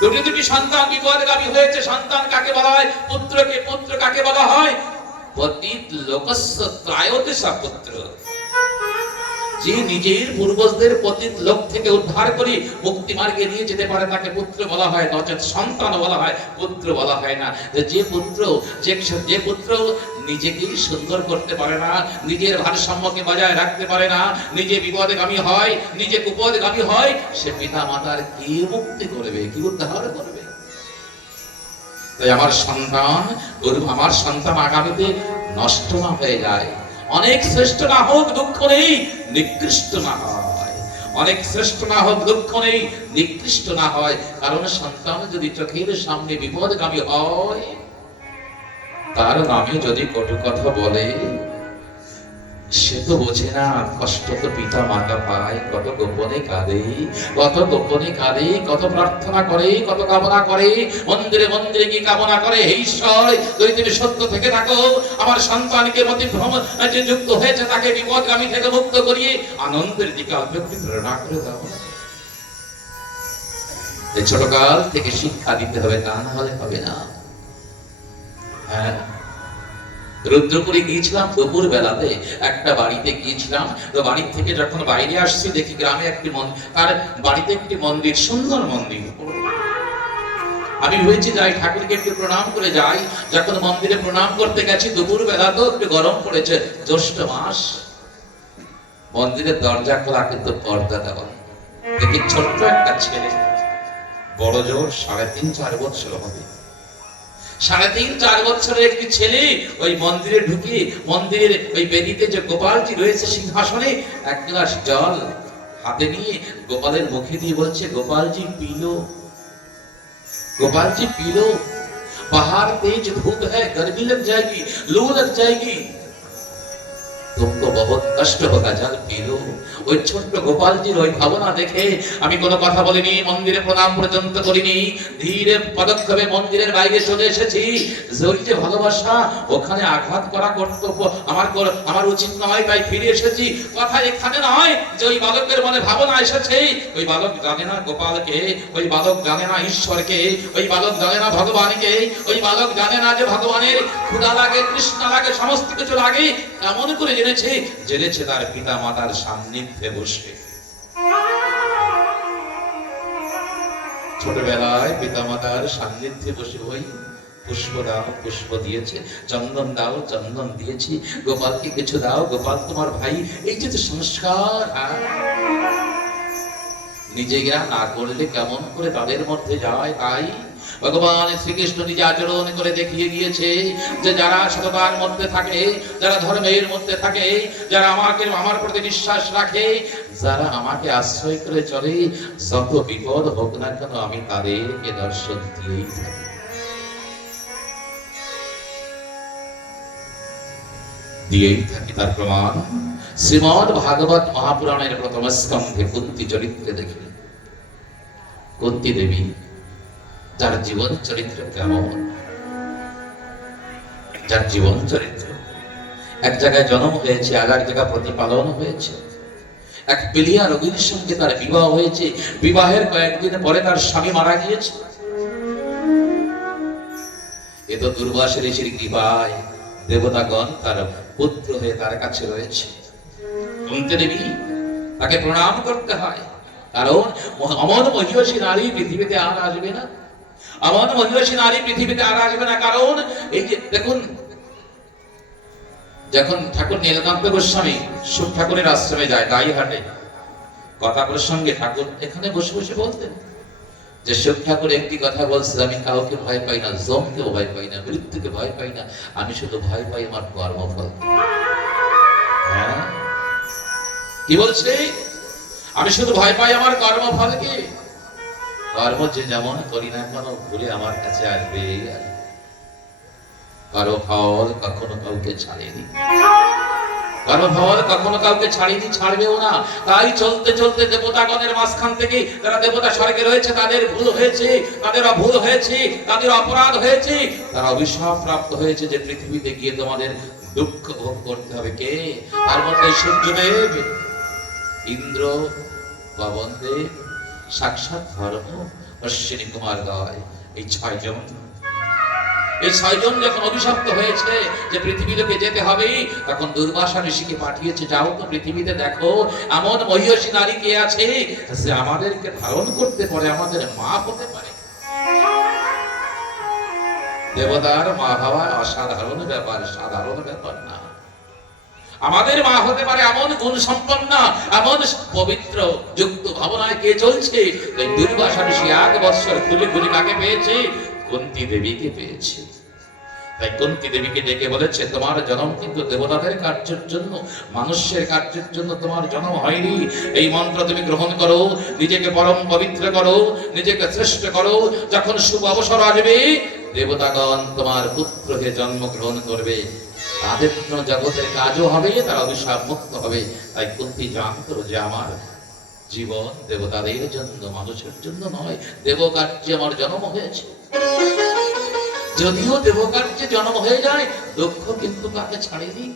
দুটি সন্তান বিপদগামী হয়েছে। সন্তান কাকে বলা হয়? পুত্রকে। পুত্র কাকে বলা হয়? পতিত লোকস্য ত্রায়োদশা পুত্র। যে নিজের পূর্বজদের পতিত লোক থেকে উদ্ধার করে মুক্তি মার্গে নিয়ে যেতে পারে তাকে পুত্র বলা হয়, নচেত সন্তান বলা হয়, পুত্র বলা হয় না। যে পুত্র নিজেকে সুন্দর করতে পারে না, নিজের ভারসাম্যকে বজায় রাখতে পারে না, নিজে বিপদগামী হয়, নিজে কুপদগামী হয়, সে পিতা মাতার কি মুক্তি করবে, কি উদ্ধার করবে? তাই আমার সন্তান আগামীতে নষ্ট না হয়ে যায়, অনেক শ্রেষ্ঠ না হোক দুঃখ নেই, নিকৃষ্ট না হয়। অনেক শ্রেষ্ঠ না হোক দুঃখ নেই, নিকৃষ্ট না হয়। কারণ সন্তান যদি চোখের সামনে বিপদগামী হয়, তার নামে যদি কটু কথা বলে, সে তো বোঝে না কষ্ট তো পিতা মাতা পায়। কত গোপনে কাঁদে, কত গোপনে কাঁদে, কত প্রার্থনা করে, কত কামনা করে, মন্দিরে মন্দিরে কি কামনা করে, হে ঈশ্বর যদি তুমি সত্য থেকে থাকো, আমার সন্তানকে মতিভ্রম যে যুক্ত হয়েছে তাকে বিপদগামী থেকে মুক্ত করিয়ে আনন্দের দিকে অগ্রগতি প্রেরণা করে দাও। এই ছোটকাল থেকে শিক্ষা দিতে হবে, তা না হলে হবে না। হ্যাঁ, রুদ্রপুরে গিয়েছিলাম দুপুর বেলাতে, একটা বাড়িতে গিয়েছিলাম। তো বাড়ি থেকে যখন বাইরে আসছি দেখি গ্রামে একটি তার বাড়িতে একটি মন্দির, সুন্দর মন্দির। আমি ভেবেছি যাই ঠাকুরকে একটু প্রণাম করে যাই। যখন মন্দিরে প্রণাম করতে গেছি দুপুর বেলা, তো একটু গরম পড়েছে, জ্যৈষ্ঠ মাস। মন্দিরের দরজা খোলা কিন্তু পর্দা দেওয়া। দেখি ছোট্ট একটা ছেলে, বড় জোর 3.5-4 বছর হবে, 3.5-4 বছরের একটি ছেলে ওই মন্দিরে ঢুকে মন্দিরের ওই বেদিতে যে গোপালজি রয়েছে সিংহাসনে, এক গ্লাস জল হাতে নিয়ে গোপালের মুখে দিয়ে বলছে, গোপালজি পিলো, गोपाल जी पी लो, बाहर तेज धूप है, गर्मी लग जाएगी, लू लग जाएगी, तुमको बहुत कष्ट होगा, जल पी लो। ওই ছোট্ট গোপালজির ওই ভাবনা দেখে আমি কোনো কথা বলিনি, মন্দিরে প্রণাম পর্যন্ত করিনি, ধীরে পদক্ষেপে মন্দিরের বাইরে চলে এসেছি। ওই যে ভালোবাসা, ওখানে আঘাত করা কর্তব্য আমার উচিত নয়, তাই ফিরে এসেছি। কথা এখানে নয় যে ওই বালকের মনে ভাবনা এসেছে, ওই বালক জানে না গোপালকে, ওই বালক জানে না ঈশ্বরকে, ওই বালক জানে না ভগবানকে, ওই বালক জানে না যে ভগবানের ক্ষুধা লাগে, তৃষ্ণা লাগে, সমস্ত কিছু লাগে। কেমন করে জেনেছে তার পিতা মাতার সান্নিধ্যে বসে। ছোটবেলায় পিতা মাতার সান্নিধ্যে বসে ওই পুষ্প দাও, পুষ্প দিয়েছে, চন্দন দাও, চন্দন দিয়েছি, গোপালকে কিছু দাও, গোপাল তোমার ভাই। এই যে সংস্কার নিজে গিয়া না করলে কেমন করে তাদের মধ্যে যায়? তাই ভগবান শ্রীকৃষ্ণ নিজে আচরণ করে দেখিয়ে দিয়েছে যে যারা সততার মধ্যে থাকে, যারা ধর্মের মধ্যে থাকে, যারা আমার প্রতি বিশ্বাস রাখে, যারা আমাকে আশ্রয় করে চলে, যত বিপদ হোক না কেন আমি তাদেরকে দর্শন দিয়েই থাকি। তার প্রমাণ শ্রীমদ্ ভাগবত মহাপুরাণের প্রথম স্কন্ধে কুন্তী চরিত্রে দেখি। কুন্তী দেবী, যার জীবন চরিত্র কেমন, যার জীবন চরিত্র এক জায়গায় জন্ম হয়েছে, আর এক জায়গায় প্রতিপালন হয়েছে। এক পিলিয়া রোগীর সঙ্গে তার বিবাহ হয়েছে, বিবাহের কয়েকদিন পরে তার স্বামী মারা গিয়েছে। এ তো দুর্বাসা ঋষির কৃপায় দেবতাগণ তার পুত্র হয়ে তার কাছে রয়েছে। কুন্তী দেবী, তাকে প্রণাম করতে হয়, কারণ অমন মহিষী নারী পৃথিবীতে আর আসবে না। আমার মহিষী নারী পৃথিবীতে আর আসবে না, কারণ এই যে দেখুন, যখন ঠাকুর নীলকান্ত গোস্বামী সুখ ঠাকুরের আশ্রমে যায় গাইঘাটে, কথা প্রসঙ্গে ঠাকুর এখানে বসে বসে বলতেন যে সুখ ঠাকুর একটি কথা বলছে, আমি কাউকে ভয় পাই না, জমকেও ভয় পাই না, মৃত্যুকে ভয় পাই না, আমি শুধু ভয় পাই আমার কর্মফল। হ্যাঁ, কি বলছে? আমি শুধু ভয় পাই আমার কর্মফলকে। কর্ম যে যেমন করি না কেন ঘুরে আমার কাছে আসবে। কারো ফল কখনো কাউকে ছাড়েনি, কারো ফল কখনো কাউকে ছাড়েনি, ছাড়বেও না। তাই চলতে চলতে দেবতাগণের মাঝখান থেকে যারা দেবতা স্বর্গে রয়েছে তাদের ভুল হয়েছে, তাদের অভুল হয়েছে, তাদের অপরাধ হয়েছে, তারা অভিশাপ প্রাপ্ত হয়েছে যে পৃথিবীতে গিয়ে তোমাদের দুঃখ ভোগ করতে হবে। কে? তার মধ্যে সূর্যদেব, ইন্দ্র, পবনদেব, সাক্ষাৎ ধর্ম, অশ্বিনী কুমার গয়, এই ছয়জন যখন অভিশপ্ত হয়েছে যে পৃথিবীলোকে যেতে হবে, তখন দুর্বাসা ঋষিকে পাঠিয়েছে, যাও তো পৃথিবীতে দেখো এমন মহিষী নারী কে আছে যে আমাদেরকে ধারণ করতে পারে, আমাদের মা হতে পারে। দেবতার মা হওয়া অসাধারণ ব্যাপার, সাধারণ ব্যাপার না। আমাদের মা হতে পারে এমন গুণ সম্পন্ন, এমন পবিত্র যুক্ত ভাবনায় কে চলছে। তাই দুর্বাসা ঋষি 1 বছর খুলে খুলে কাকে পেয়েছে? কুন্তী দেবীকে পেয়েছে। তাই কুন্তী দেবীকে ডেকে বলেছে, তোমার জন্ম কিন্তু দেবতাদের কার্যের জন্য, মানুষের কার্যের জন্য তোমার জন্ম হয়নি। এই মন্ত্র তুমি গ্রহণ করো, নিজেকে পরম পবিত্র করো, নিজেকে শ্রেষ্ঠ করো। যখন শুভ অবসর আসবে, দেবতাগণ তোমার পুত্র হয়ে জন্মগ্রহণ করবে, তাদের জন্য জগতের কাজও হবে, তারা অভিশাপ মুক্ত হবে। তাই কুন্তী জানতো যে আমার জীবন দেবতাদের জন্য, মানুষের জন্য নয়। দেবকার্যে আমার জন্ম হয়েছে। যদিও দেবকার্যে জন্ম হয়ে যায়, দুঃখ কিন্তু তাকে ছাড়েনি।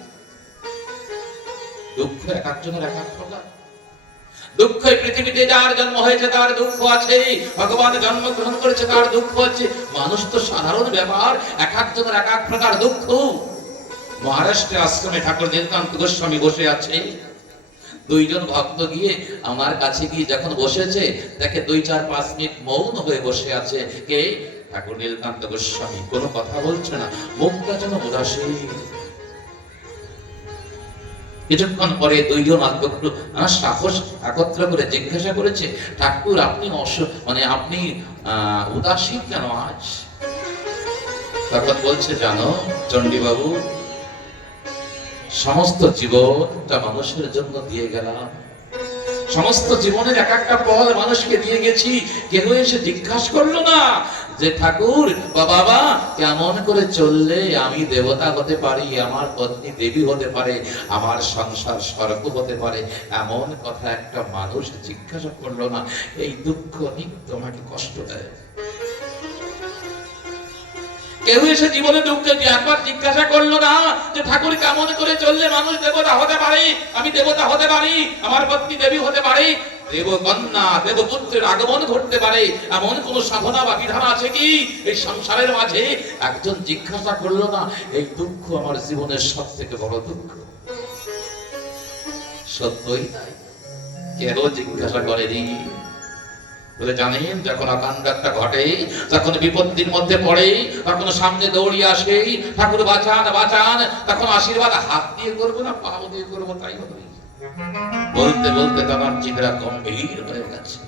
দুঃখ এক একজনের এক এক প্রকার। দুঃখ পৃথিবীতে যার জন্ম হয়েছে তার দুঃখ আছে, ভগবান জন্মগ্রহণ করেছে তার দুঃখ আছে। মানুষ তো সাধারণ ব্যাপার, এক একজনের এক এক প্রকার দুঃখ। মহারাষ্ট্রে আশ্রমে ঠাকুর নীলকান্ত গোস্বামী বসে আছে। 2 জন ভক্ত গিয়ে আমার কাছে গিয়ে যখন বসেছে, দেখে 2-4-5 মিনিট মৌন হয়ে বসে আছে। কে? ঠাকুর নীলকান্ত গোস্বামী। কোনো কথা বলছে না, মুখটা যেন উদাসীন। কিছুক্ষণ পরে 2 জন সাহস একত্র করে জিজ্ঞাসা করেছে, ঠাকুর আপনি আপনি উদাসীন কেন আজ? তখন বলছে, জানো চণ্ডীবাবু, সমস্ত জীবনটা মানুষের জন্য দিয়ে গেলাম, সমস্ত জীবনের এক একটা পল মানুষকে দিয়ে গেছি। কেউ এসে জিজ্ঞাসা করলো না যে ঠাকুর বা বাবা কেমন করে চললে আমি দেবতা হতে পারি, আমার পত্নী দেবী হতে পারে, আমার সংসার স্বর্গ হতে পারে। এমন কথা একটা মানুষ জিজ্ঞাসা করলো না। এই দুঃখ নিত্য আমাকে কষ্ট দেয়। কেউ এসে জীবনে দুঃখে একবার জিজ্ঞাসা করলো না যে ঠাকুর কেমন করে চললে মানুষ দেবতা হতে পারে, আমি দেবতা হতে পারি, আমার পত্নী দেবী হতে পারে, দেবকন্যা দেবপুত্রের আগমন ঘটতে পারে, এমন কোন সাধনা বা বিধান আছে কি এই সংসারের মাঝে? একজন জিজ্ঞাসা করলো না। এই দুঃখ আমার জীবনের সব থেকে বড় দুঃখ। সত্যই তাই, কেউ জিজ্ঞাসা করেনি। বলে জানেন, যখন অকাণ্ড একটা ঘটে, যখন বিপত্তির মধ্যে পড়ে, তখন সামনে দৌড়িয়ে আসে, ঠাকুর বাঁচান বাঁচান। তখন আশীর্বাদ হাত দিয়ে করবো না পা দিয়ে করবো, তাই হবে। বলতে বলতে তার চেহারা গম্ভীর হয়ে গেছে।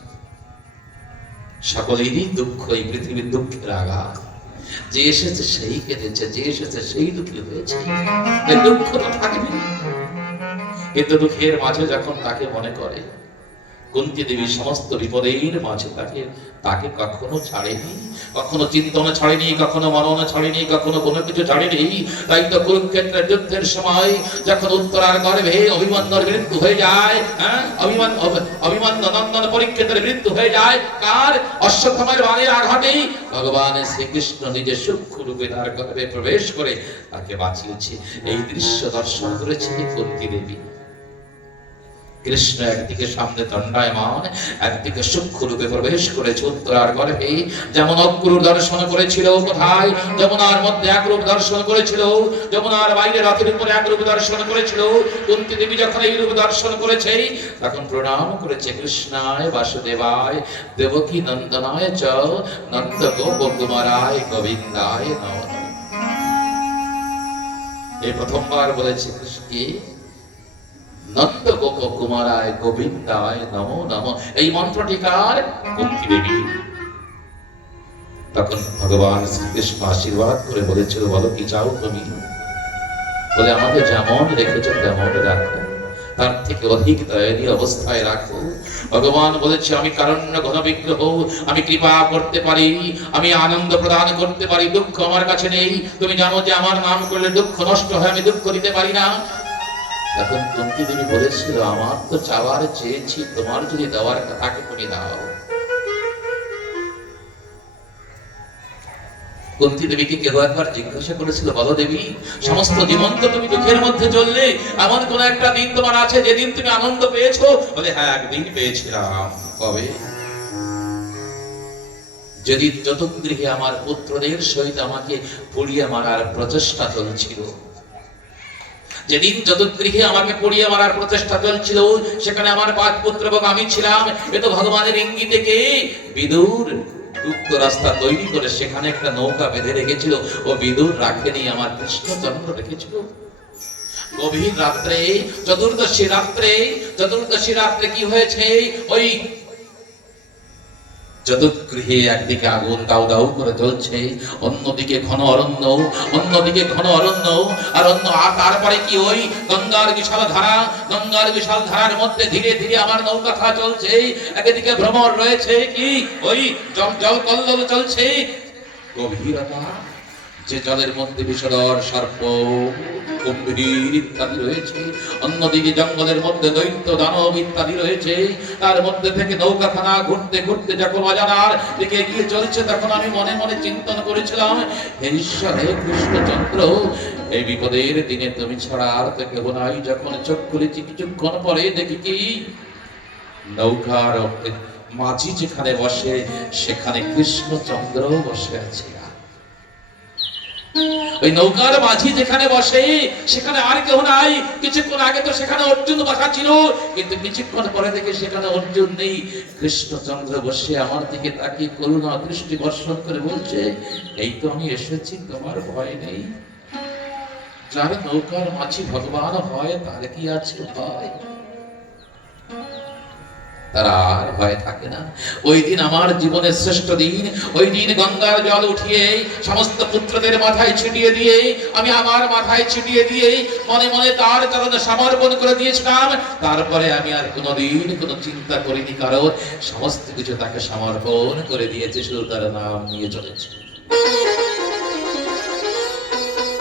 সকলেরই দুঃখ, এই পৃথিবীর দুঃখের আঘাত। যে এসেছে সেই কেঁদেছে, যে এসেছে সেই দুঃখী হয়েছে। দুঃখ তো থাকবে, কিন্তু দুঃখের মাঝে যখন তাকে মনে করে, কুন্তী দেবী সমস্ত বিপদের মাঝে তাকে কখনো ছাড়েনি, কখনো চিন্তন ছাড়েনি, কখনো মনন ছাড়েনি, কখনো কোনো কিছু ছাড়েনি। তাই তো কুরুক্ষেত্রের যুদ্ধের সময় যখন উত্তরার গর্ভে অভিমন্যুর মৃত্যু হয়ে যায়, অভিমন্যু নন্দন পরীক্ষিতের মৃত্যু হয়ে যায়, কার? অশ্বত্থামার বাণের আঘাতে ভগবান শ্রীকৃষ্ণ নিজে সূক্ষ্ম রূপে তার গর্ভে প্রবেশ করে তাকে বাঁচিয়েছে। এই দৃশ্য দর্শন করেছে কুন্তী দেবী। কৃষ্ণ একদিকে সামনে দণ্ডায়মান, একদিকে সূক্ষ্ম রূপে প্রবেশ করেছে উত্তরার গর্ভে। যেমন অক্রূর দর্শন করেছিল কোথায়? যমুনার মধ্যে এক রূপ দর্শন করেছিল, যমুনার বাইরে রথের উপরে এক রূপ দর্শন করেছিল। কুন্তী দেবী যখন এই রূপ দর্শন করেছে, তখন প্রণাম করেছে কৃষ্ণায় বাসুদেবায় দেবকী নন্দনায় চ নন্দ গোপ কুমারায় গোবিন্দায় নমঃ। এই প্রথমবার বলেছে কৃষ্ণকে নন্দ গোপ কুমারায় গোবিন্দায় নমো নমঃ। এই মন্ত্রটি কার? কুন্তী দেবী। তখন ভগবান শ্রীকৃষ্ণ আশীর্বাদ করে বলেছিল, বলো কি চাও তুমি? বলে আমাকে যেমন রেখেছো তেমন রাখো, তার থেকে অধিক দয়ানীয় অবস্থায় রাখো। ভগবান বলেছে আমি কারণ্য ঘন বিগ্রহ, আমি কৃপা করতে পারি, আমি আনন্দ প্রদান করতে পারি, দুঃখ আমার কাছে নেই। তুমি জানো যে আমার নাম করলে দুঃখ নষ্ট হয়, আমি দুঃখ দিতে পারি না। তখন কুন্তী দেবী বলেছিল আমার তো চাওয়ার চেয়েছি, তোমার যদি দেওয়ার থাকে তুমি দাও। কুন্তী দেবীকে কেউ একবার জিজ্ঞাসা করেছিল, বলো দেবী, সমস্ত জীবন তো তুমি দুঃখের মধ্যে চললে, এমন কোন একটা দিন তোমার আছে যেদিন তুমি আনন্দ পেয়েছো? বলে হ্যাঁ, একদিন পেয়েছিলাম। কবে? যেদিন যতগৃহে আমার পুত্রদের সহিত আমাকে পুড়িয়ে মারার প্রচেষ্টা চলছিল, যেদিন যতগৃহে আমাকে পুড়িয়ে মারার প্রচেষ্টা চলছিল, সেখানে আমার 5 পুত্র এবং আমি ছিলাম। এ তো ভগবানের ইঙ্গিতে কে বিদুর উক্ত রাস্তা তৈরি করে সেখানে একটা নৌকা বেঁধে রেখেছিল। ও বিদুর রাখেনি, আমার কৃষ্ণচন্দ্র রেখেছিল। গভীর রাত্রে, চতুর্দশী রাত্রে কি হয়েছে? ওই যতগৃহে একদিকে আগুন দাউ দাউ করে জ্বলছে, অন্যদিকে ঘন অরণ্য, আর তারপরে কি ওই গঙ্গার বিশাল ধারার মধ্যে ধীরে ধীরে আমার নৌকা চলছে। একদিকে ভ্রমর রয়েছে, কি ওই জল কল্লোল চলছে। গভীরতা, যে জলের মধ্যে বিষধর সর্প, গম্ভীর ইত্যাদি রয়েছে, অন্যদিকে জঙ্গলের মধ্যে দৈত্য দানব ইত্যাদি রয়েছে। তার মধ্যে থেকে নৌকাখানা ঘুরতে ঘুরতে যখন অজানার দিকে এগিয়ে চলছে, তখন আমি মনে মনে চিন্তন করেছিলাম, হে ঈশ্বর, হে কৃষ্ণচন্দ্র, এই বিপদের দিনে তুমি ছাড়া আর তো কেউ নাই। যখন চোখ খুলেছি কিছুক্ষণ পরে দেখি কি নৌকার মাঝি যেখানে বসে সেখানে কৃষ্ণচন্দ্র বসে আছে। ওই নৌকার মাঝি যেখানে বসে সেখানে আর কেউ নাই। কিছুক্ষণ আগে তো সেখানে অর্জুন বসা ছিল, কিন্তু কিছুক্ষণ পরে দেখে সেখানে অর্জুন নেই। কৃষ্ণচন্দ্র বসে আমার দিকে তাকিয়ে করুণা দৃষ্টি বর্ষণ করে বলছে, এই তো আমি এসেছি, তোমার ভয় নেই। যার নৌকার মাঝি ভগবান হয় তার কি আছে ভয়? তার আর ভয় থাকে না। ওই দিন আমার জীবনের শ্রেষ্ঠ দিন। ওই দিন গঙ্গার জল উঠিয়ে সমস্ত পুত্রদের মাথায় ছিটিয়ে দিয়ে, আমি আমার মাথায় ছিটিয়ে দিয়ে মনে মনে তার চরণে সমর্পণ করে দিয়েছিলাম। তারপরে আমি আর কোনোদিন কোনো চিন্তা করিনি, কারণ সমস্ত কিছু তাকে সমর্পণ করে দিয়েছে, শুধু তার নাম নিয়ে চলেছে।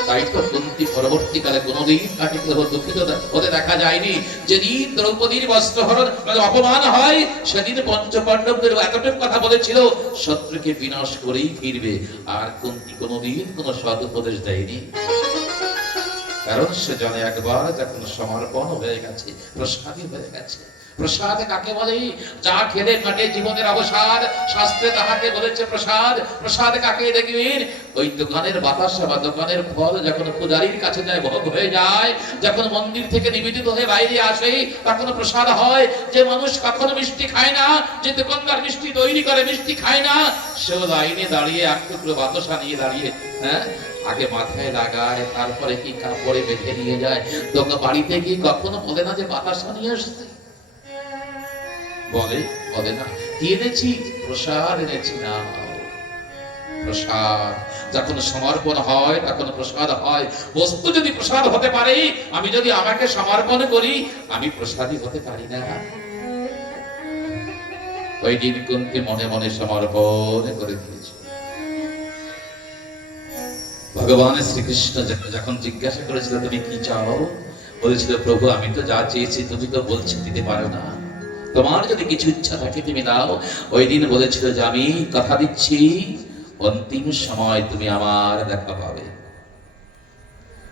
তাই তো কুন্তী পরবর্তীকালে কোনোদিন তাকে দুঃখিত হতে দেখা যায়নি। যেদিন দ্রৌপদীর বস্ত্রহরণ অপমান হয়, সেদিন পঞ্চপাণ্ডবদের এতটুকু কথা বলেছিল, শত্রুকে বিনাশ করেই ফিরবে। আর কুন্তী কোনোদিন কোনো সৎ উপদেশ দেয়নি, কারণ সে জানে একবার যখন সমর্পণ হয়ে গেছে, প্রসাদী হয়ে গেছে। প্রসাদ কাকে বলে? যা খেলে কাটে জীবনের অবসাদ, শাস্ত্রে তাহাকে বলেছে প্রসাদ। প্রসাদ কাকে দেখবেন? ওই দোকানের বাতাসা বা দোকানের ফল যখন পূজারীর কাছে যায়, ভোগ হয়ে যায়, যখন মন্দির থেকে নিবেদিত হয়ে বাইরে আসে, তখন প্রসাদ হয়। যে মানুষ কখনো মিষ্টি খায় না, যে দোকানদার মিষ্টি তৈরি করে মিষ্টি খায় না, সেও লাইনে দাঁড়িয়ে এক টুকরো বাতাসা নিয়ে দাঁড়িয়ে আগে মাথায় লাগায়, তারপরে কি কাপড়ে বেঁধে নিয়ে যায়। তোকে বাড়িতে গিয়ে কখনো বলে না যে বাতাসা নিয়ে আসছে, বলে না কি এনেছি? প্রসাদ এনেছি। না, প্রসাদ যখন সমর্পণ হয় তখন প্রসাদ হয়। বস্তু যদি প্রসাদ হতে পারে, আমি যদি আমাকে সমর্পণ করি, আমি প্রসাদী হতে পারি না। ওই দিন কুন্তী মনে মনে সমর্পণ করে দিয়েছে। ভগবান শ্রীকৃষ্ণ যখন জিজ্ঞাসা করেছিল তুমি কি চাও, বলেছিল প্রভু আমি তো যা চেয়েছি তুমি তো বলছি দিতে পারো না, তোমার যদি কিছু ইচ্ছা থাকে তুমি দাও। ওই দিন বলেছিল যে আমি কথা দিচ্ছি অন্তিম সময় তুমি আমার দেখা পাবে।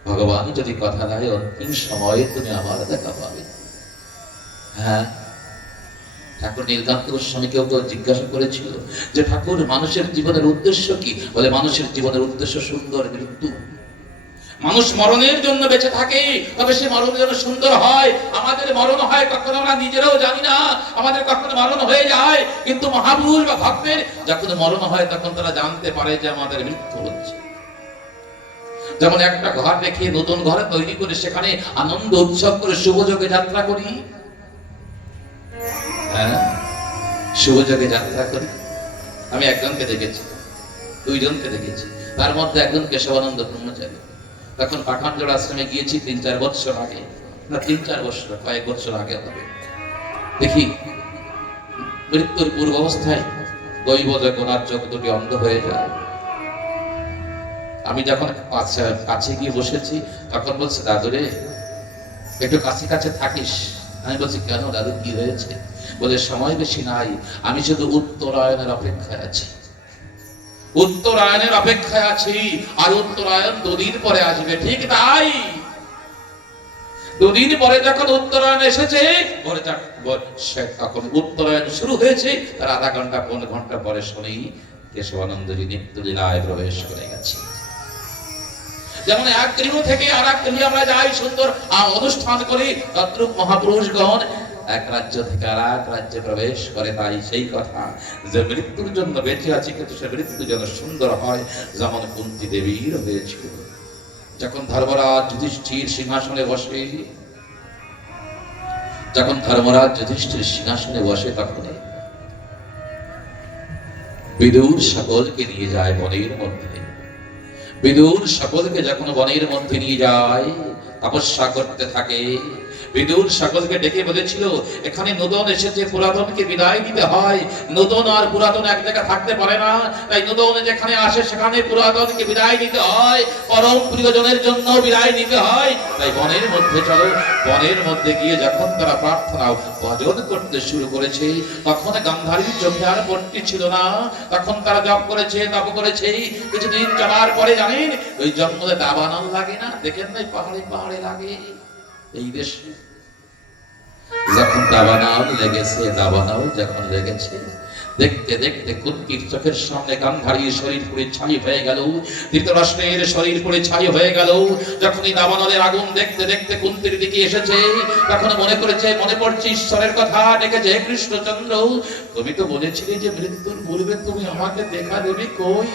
ভগবান যদি কথা দেয় অন্তিম সময়ে তুমি আমার দেখা পাবে। হ্যাঁ, ঠাকুর নীলকান্ত গোস্বামীকেও তো জিজ্ঞাসা করেছিল যে ঠাকুর মানুষের জীবনের উদ্দেশ্য কি? বলে মানুষের জীবনের উদ্দেশ্য সুন্দর মৃত্যু। মানুষ মরণের জন্য বেঁচে থাকে, তবে সে মরণ যেন সুন্দর হয়। আমাদের মরণ হয় কখনো আমরা নিজেরাও জানি না, আমাদের কখনো মরণ হয়ে যায়, কিন্তু মহাপুরুষ বা ভক্তের যখন মরণ হয় তখন তারা জানতে পারে যে আমাদের মৃত্যু হচ্ছে। যেমন একটা ঘর রেখে নতুন ঘর তৈরি করে সেখানে আনন্দ উৎসব করে শুভযোগে যাত্রা করি। হ্যাঁ, শুভযোগে যাত্রা করি। আমি একজনকে দেখেছি, দুইজনকে দেখেছি, তার মধ্যে একজন কেশবানন্দ ব্রহ্মচারী। তখন পাঠানজোড় আশ্রমে গিয়েছি 3-4 বছর আগে। না 3-4 বছর, কয়েক বছর আগে হবে। দেখি মৃত্যুর পূর্ব অবস্থায় দৈব যখন চোখ দুটি অন্ধ হয়ে যায়। আমি যখন কাছে গিয়ে বসেছি তখন বলছে, দাদু রে একটু কাছে কাছে থাকিস। আমি বলছি, কেন দাদু, কি হয়েছে? বলে, সময় বেশি নাই, আমি শুধু উত্তরায়ণের অপেক্ষায় আছি, উত্তরায়ণের অপেক্ষায় আছি। আর উত্তরায়ণ 2 দিন পরে আসবে। ঠিক তাই, 2 দিন পরে যখন উত্তরায়ণ এসেছে, তখন উত্তরায়ণ শুরু হয়েছে, তার আধা ঘন্টা 1 ঘন্টা পরে শুনি কেশবানন্দজি নিত্য লীলায় প্রবেশ করে গেছে। যেমন এক গৃহ থেকে আর এক গৃহে আমরা যাই, সুন্দর অনুষ্ঠান করি, তদ্রূপ মহাপুরুষগণ এক রাজ্য থেকে আর এক রাজ্যে প্রবেশ করে। তাই সেই কথা যে মৃত্যুর জন্য বেঁচে আছে, কিন্তু সে মৃত্যু যেন সুন্দর হয়, যেমন কুন্তী দেবীর হয়েছিল। যখন ধর্মরাজ যুধিষ্ঠির সিংহাসনে বসে, যখন ধর্মরাজ যুধিষ্ঠির সিংহাসনে বসে, তখন বিদুর সকলকে নিয়ে যায় বনের মধ্যে। বিদুর সকলকে যখন বনের মধ্যে নিয়ে যায়, তপস্যা করতে থাকে। বিদুর সকলকে ডেকে বলেছিল, এখানে নূতন এসেছে, পুরাতনকে বিদায় দিতে হয়। নূতন আর পুরাতন এক জায়গায় থাকতে পারে না, তাই নূতন যেখানে আসে সেখানে পুরাতনকে বিদায় দিতে হয়, পরম প্রিয়জনের জন্য বিদায় নিতে হয়। তাই বনের মধ্যে চলো। বনের মধ্যে গিয়ে যখন তারা প্রার্থনা ভজন করতে শুরু করেছে, তখন গান্ধারীর চোখে আর পট্টি ছিল না। তখন তারা জপ করেছে, তপ করেছে। কিছুদিন চলার পরে জানেন, ওই জঙ্গলে দাবানল লাগে না, দেখেন না, পাহাড়ে পাহাড়ে লাগে। এই দেশে যখন দাবানল লেগেছে, দাবানল যখন লেগেছে, দেখতে দেখতে কুন্তীর চোখের সামনে গান্ধারীর শরীর পুড়ে ছাই হয়ে গেল, ধৃতরাষ্ট্রের শরীর পুড়ে ছাই হয়ে গেল। যখনই দাবানলের আগুন দেখতে দেখতে কুন্তীর দিকে এসেছে, তখন মনে পড়ছে ঈশ্বরের কথা। ডেকেছে, কৃষ্ণচন্দ্র, তুমি তো বলেছিলে যে মৃত্যুর পূর্বে তুমি আমাকে দেখা দেবে, কই?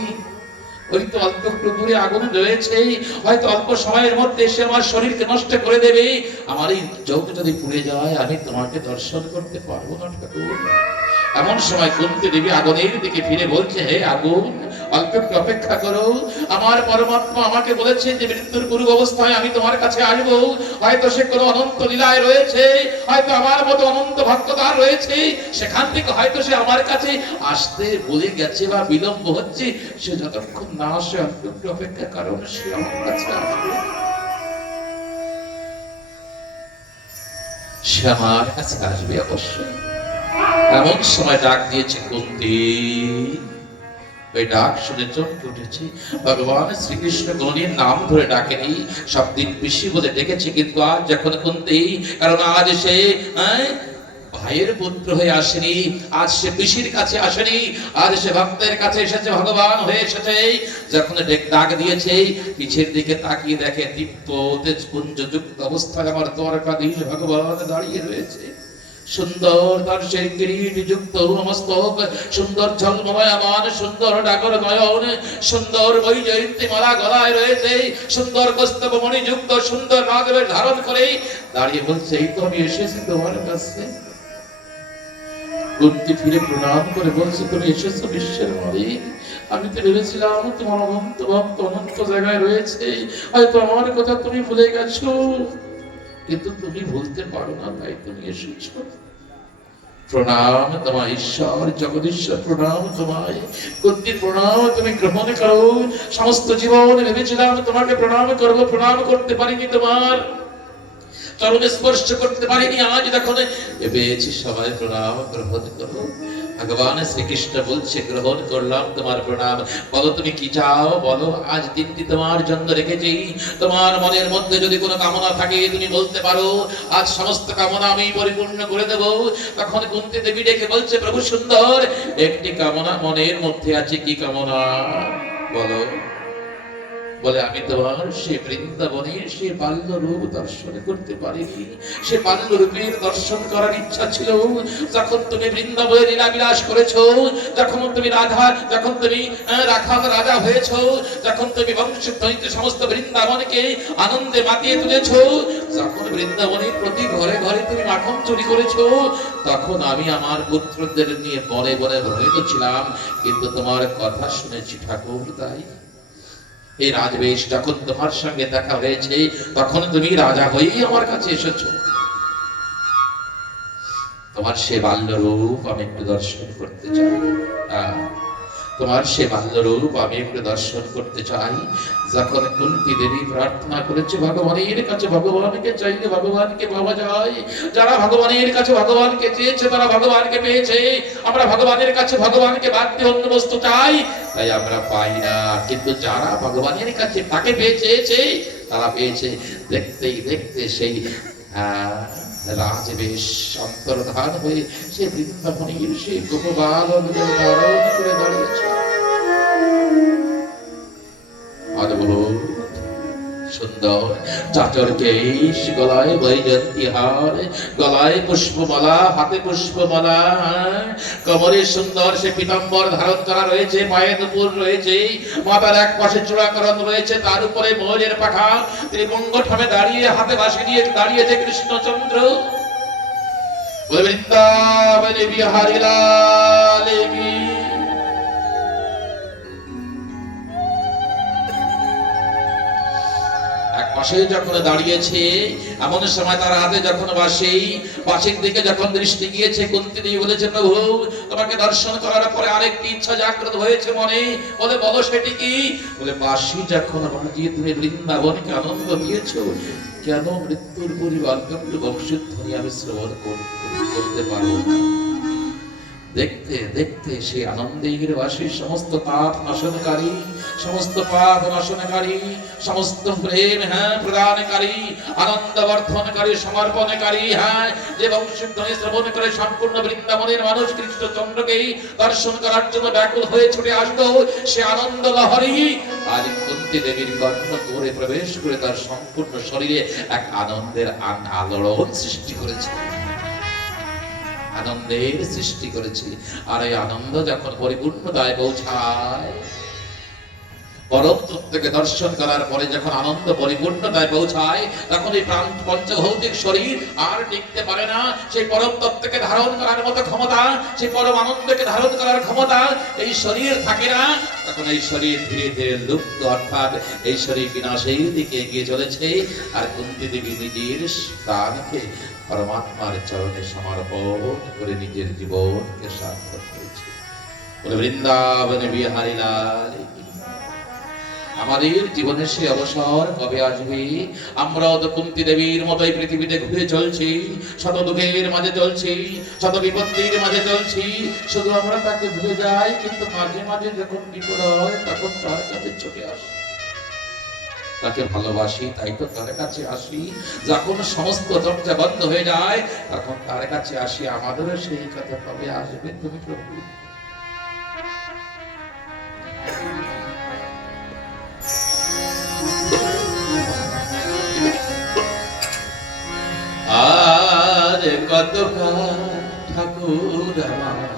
ওই তো অল্প একটু দূরে আগুন রয়েছে, হয়তো অল্প সময়ের মধ্যে এসে আমার শরীরকে নষ্ট করে দেবে। আমার এই চোখ যদি পুড়ে যায়, আমি তোমাকে দর্শন করতে পারবো না ঠাকুর। এমন সময় কুন্তী দেবী আগুনের দিকে ফিরে বলছে, হে আগুন, অল্প একটু অপেক্ষা করো। আমার পরমাত্মা আমাকে বলেছে যে মৃত্যুর পূর্ব অবস্থায় আমি তোমার কাছে আসবো। হয়তো সে কোনো অনন্ত লীলায় রয়েছে, হয়তো আমার মতো অনন্ত ভক্তদার রয়েছে, সেখান থেকে হয়তো সে আমার কাছে আসতে বলে গেছে বা বিলম্ব হচ্ছে। সে যতক্ষণ না আসে, অল্প একটু অপেক্ষা করো, সে আমার কাছে আসবে, সে আমার কাছে আসবে অবশ্যই। এমন সময় ডাক দিয়েছে কুন্তী। ওই ডাক শুনে চমকে উঠেছে। ভগবান শ্রীকৃষ্ণ কোনদিন নাম ধরে ডাকেনি, সব দিন পিসি বলে ডেকেছে। কিন্তু আজ যখন কুন্তী, কারণ আজ সে ভাইয়ের পুত্র হয়ে আসেনি, আজ সে পিসির কাছে আসেনি, আজ সে ভক্তের কাছে এসেছে, ভগবান হয়ে এসেছে। যখন ডাক দিয়েছে, পিছের দিকে তাকিয়ে দেখে দীপ্ত তেজপুঞ্জযুক্ত অবস্থায় আমার দ্বারকাধীশ ভগবান দাঁড়িয়ে রয়েছে। সুন্দর তার সেই কিরীট যুক্ত মস্তক, সুন্দর ঝলময়মান, সুন্দর ডাগর নয়ন, সুন্দর বৈজয়ন্তী মালা গলায় রয়েছে, সুন্দর কস্তব মণি যুক্ত সুন্দর নাগের ধারণ করে দাঁড়িয়ে বলছে, এই তো আমি এসেছি তোমার কাছে। কুন্তী ফিরে প্রণাম করে বলছে, তুমি এসেছো বিশ্বের মালিক। আমি তো ভেবেছিলাম তোমার অনন্ত ভক্ত অনন্ত জায়গায় রয়েছে, হয়তো আমার কথা তুমি ভুলে গেছো, কিন্তু তুমি ভুলতে পারো না, তাই তুমি এসেছো। প্রণাম তোমায় ঈশ্বর, জগদীশ্বর, প্রণাম তোমায়। কুন্তী প্রণাম তুমি গ্রহণ করো। সমস্ত জীবন ভেবেছিলাম তোমাকে প্রণাম করবো, প্রণাম করতে পারিনি, তোমার চরণে স্পর্শ করতে পারিনি। আজ দেখো ভেবেছি সবাই প্রণাম গ্রহণ করো। ভগবান শ্রীকৃষ্ণ বলছে, গ্রহণ করলাম তোমার প্রণাম। বলো তুমি কি চাও, বলো। আজ দিনটি তোমার জন্য রেখেছি। তোমার মনের মধ্যে যদি কোনো কামনা থাকে তুমি বলতে পারো, আজ সমস্ত কামনা আমি পরিপূর্ণ করে দেব। তখন কুন্তী দেবী ডেকে বলছে, প্রভু সুন্দর, একটি কামনা মনের মধ্যে আছে। কি কামনা, বলো। বলে, আমি তোমার সে বৃন্দাবনের সে বাল্য রূপ দর্শন করতে পারিনি, সে বাল্য রূপের দর্শন করার ইচ্ছা ছিল। যখন তুমি বৃন্দাবনে লীলা বিলাস করেছো, যখন তুমি রাখাল রাজা হয়েছো, যখন তুমি বংশোদ্ভূত সমস্ত বৃন্দাবনকে আনন্দে মাতিয়ে তুলেছো, যখন বৃন্দাবনের প্রতি ঘরে ঘরে তুমি মাখন চুরি করেছো, তখন আমি আমার পুত্রদের নিয়ে বনে বনে ভ্রমিত ছিলাম। কিন্তু তোমার কথা শুনেছি ঠাকুর, তাই এই রাজবেশ যখন তোমার সঙ্গে দেখা হয়েছে তখন তুমি রাজা হয়েই আমার কাছে এসেছো। তোমার সে বাল্য রূপ আমি একটু দর্শন করতে চাই। তোমার সে বাল্য রূপ আমি একটু দর্শন করতে চাই। যখন কুন্তী দেবী প্রার্থনা করেছে ভগবানের কাছে, ভগবানকে চাইলে ভগবানকে পাওয়া যায়। যারা ভগবানের কাছে ভগবানকে চেয়েছে তারা ভগবানকে পেয়েছে। আমরা ভগবানের কাছে ভগবানকে বাদ দিয়ে অন্য বস্তু চাই, তাই আমরা পাই না। কিন্তু যারা ভগবানের কাছে তাকে পেয়েছে তারা পেয়েছে। দেখতেই দেখতে সেই রাজবেশ অন্তর্ধান হয়ে সে বৃন্দাবনের সেই গোপবাল ধারণ করে দাঁড়িয়েছে। অদ্ভুত সুন্দর চাচর কেশ, গলায় বৈজয়ন্তী হার, গলায় পুষ্পমালা, হাতে পুষ্পমালা, কোমরে সুন্দর সে পীতাম্বর ধারণ করা রয়েছে, পায়ে দুপুর রয়েছে, মাথার এক পাশে চূড়াকরণ রয়েছে, তার উপরে ময়ূরের পাখা। তিনি বঙ্গঠামে দাঁড়িয়ে হাতে বাঁশি নিয়ে দাঁড়িয়েছে কৃষ্ণচন্দ্র। বৃন্দাবনে বিহারী লাল কি। পাশে যখন দাঁড়িয়েছে এমন সময় তার হাতে যখন বাঁশির দিকে যখন দৃষ্টি গিয়েছে, কুন্তী দেবী বলেছে, প্রভু তোমাকে দর্শন করার পরে আরেকটি ইচ্ছা জাগ্রত হয়েছে মনে। বলে বলো সেটি কি? বলে বাঁশি যখন বাজিয়ে তুমি বৃন্দাবনকে আনন্দ দিয়েছো, কেন মৃত্যুর পরিবার বংশধ্বনি আমি শ্রবণ করতে পারবো না? দেখতে দেখতে সেই আনন্দের বাসী সমস্ত পাপ নাশনকারী, সমস্ত পাপ নাশনকারী, সমস্ত প্রেম প্রদানকারী, আনন্দ বর্ধনকারী, সমর্পণকারী, যে বংশধ্বনি শ্রবণ করে সম্পূর্ণ বৃন্দাবনের মানুষ কৃষ্ণচন্দ্রকে দর্শন করার জন্য ব্যাকুল হয়ে ছুটে আসতো, সে আনন্দ লহরী আজ কুন্তী দেবীর কর্ণ করে প্রবেশ করে তার সম্পূর্ণ শরীরে এক আনন্দের আলোড়ন সৃষ্টি করেছে, আনন্দের সৃষ্টি করেছি। আর এই আনন্দ যখন পরিপূর্ণতায় পৌঁছায়, পরম তত্ত্বকে দর্শন করার পরে যখন আনন্দ পরিপূর্ণতায় পৌঁছায়, তখন এই পঞ্চভৌতিক শরীর আর টিকতে পারে না। সেই পরম তত্ত্বকে ধারণ করার মতো ক্ষমতা, সেই পরম আনন্দকে ধারণ করার ক্ষমতা এই শরীর থাকে না। তখন এই শরীর ধীরে ধীরে লুপ্ত, অর্থাৎ এই শরীর বিনাশের দিকে এগিয়ে চলেছে। আর কুন্তী দেবী নিজের প্রাণকে পরমাত্মার চরণে সমর্পণ করে নিজের জীবনকে সার্থক করেছে। বলে বৃন্দাবনে বিহারী লাল। আমাদের জীবনে সে অবসর কবে আসবে? আমরাও তো কুন্তী দেবীর মতোই পৃথিবীতে ঘুরে চলছি, শত দুঃখের মাঝে চলছি, শত বিপত্তির মাঝে চলছি, শুধু আমরা তাকে ভুলে যাই। কিন্তু মাঝে মাঝে যখন বিপদ হয় তখন তার কাছে ছুটে আসি, তাকে ভালোবাসি, তাই তো তার কাছে আসি। যখন সমস্ত দরজা বন্ধ হয়ে যায় তখন তার কাছে আসি। আমাদেরও সেই কথা কবে আসবে তুমি প্রভু? আর কতকাল ঠাকুর আমার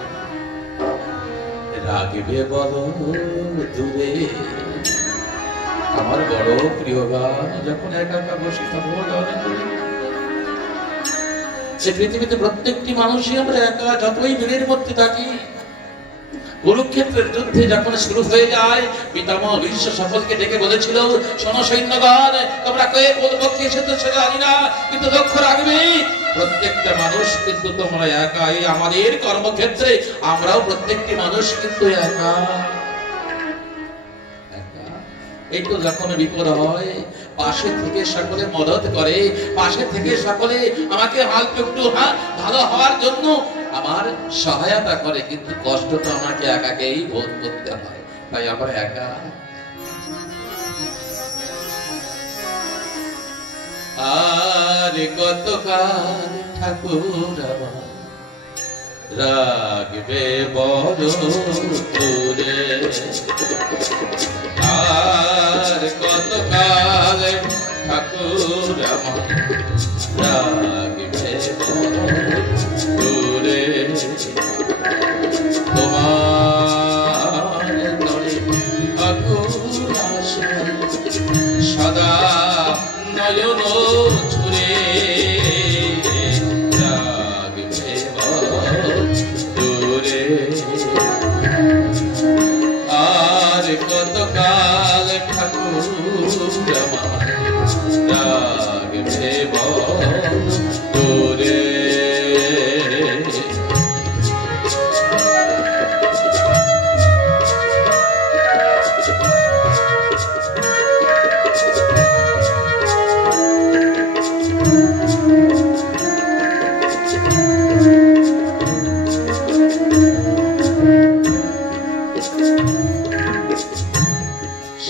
রাগবে বলো দূরে। আমার বড় প্রিয় গান যখন একা একা বসে থাকবো সে পৃথিবীতে প্রত্যেকটি মানুষই আমরা একা, যতই ভিড়ের মধ্যে থাকি। কুরুক্ষেত্রের যুদ্ধে যখন শুরু হয়ে যায়, পিতামহ ভীষ্ম সকলকে ডেকে বলেছিল, শোনো সৈন্যগণ, তোমরা কে কোন পক্ষে এসেছো সেটা জানি না, কিন্তু লক্ষ্য রাখবে প্রত্যেকটা মানুষ কিন্তু তোমরা একা। এই আমাদের কর্মক্ষেত্রে আমরাও প্রত্যেকটি মানুষ কিন্তু একা। এই তো যখন বিপদ হয় পাশে থেকে সকলে মদত করে, পাশে থেকে সকলে আমাকে একটু ভালো হওয়ার জন্য আমার সহায়তা করে, কিন্তু কষ্ট তো আমাকে একাকেই বোধ করতে হয়। তাই আমরা একা। আর কতকাল ঠাকুর আমার রাগবে বড় দূরে। আর কতকাল ঠাকুর আমার রাগবে দূরে। তোমার তরে ঠাকুর আসে সদা নয়ন ছুড়ে। রাগবে দূরে। আর কতকাল কতকাল ঠাকুর আমার রাগবে তোরে।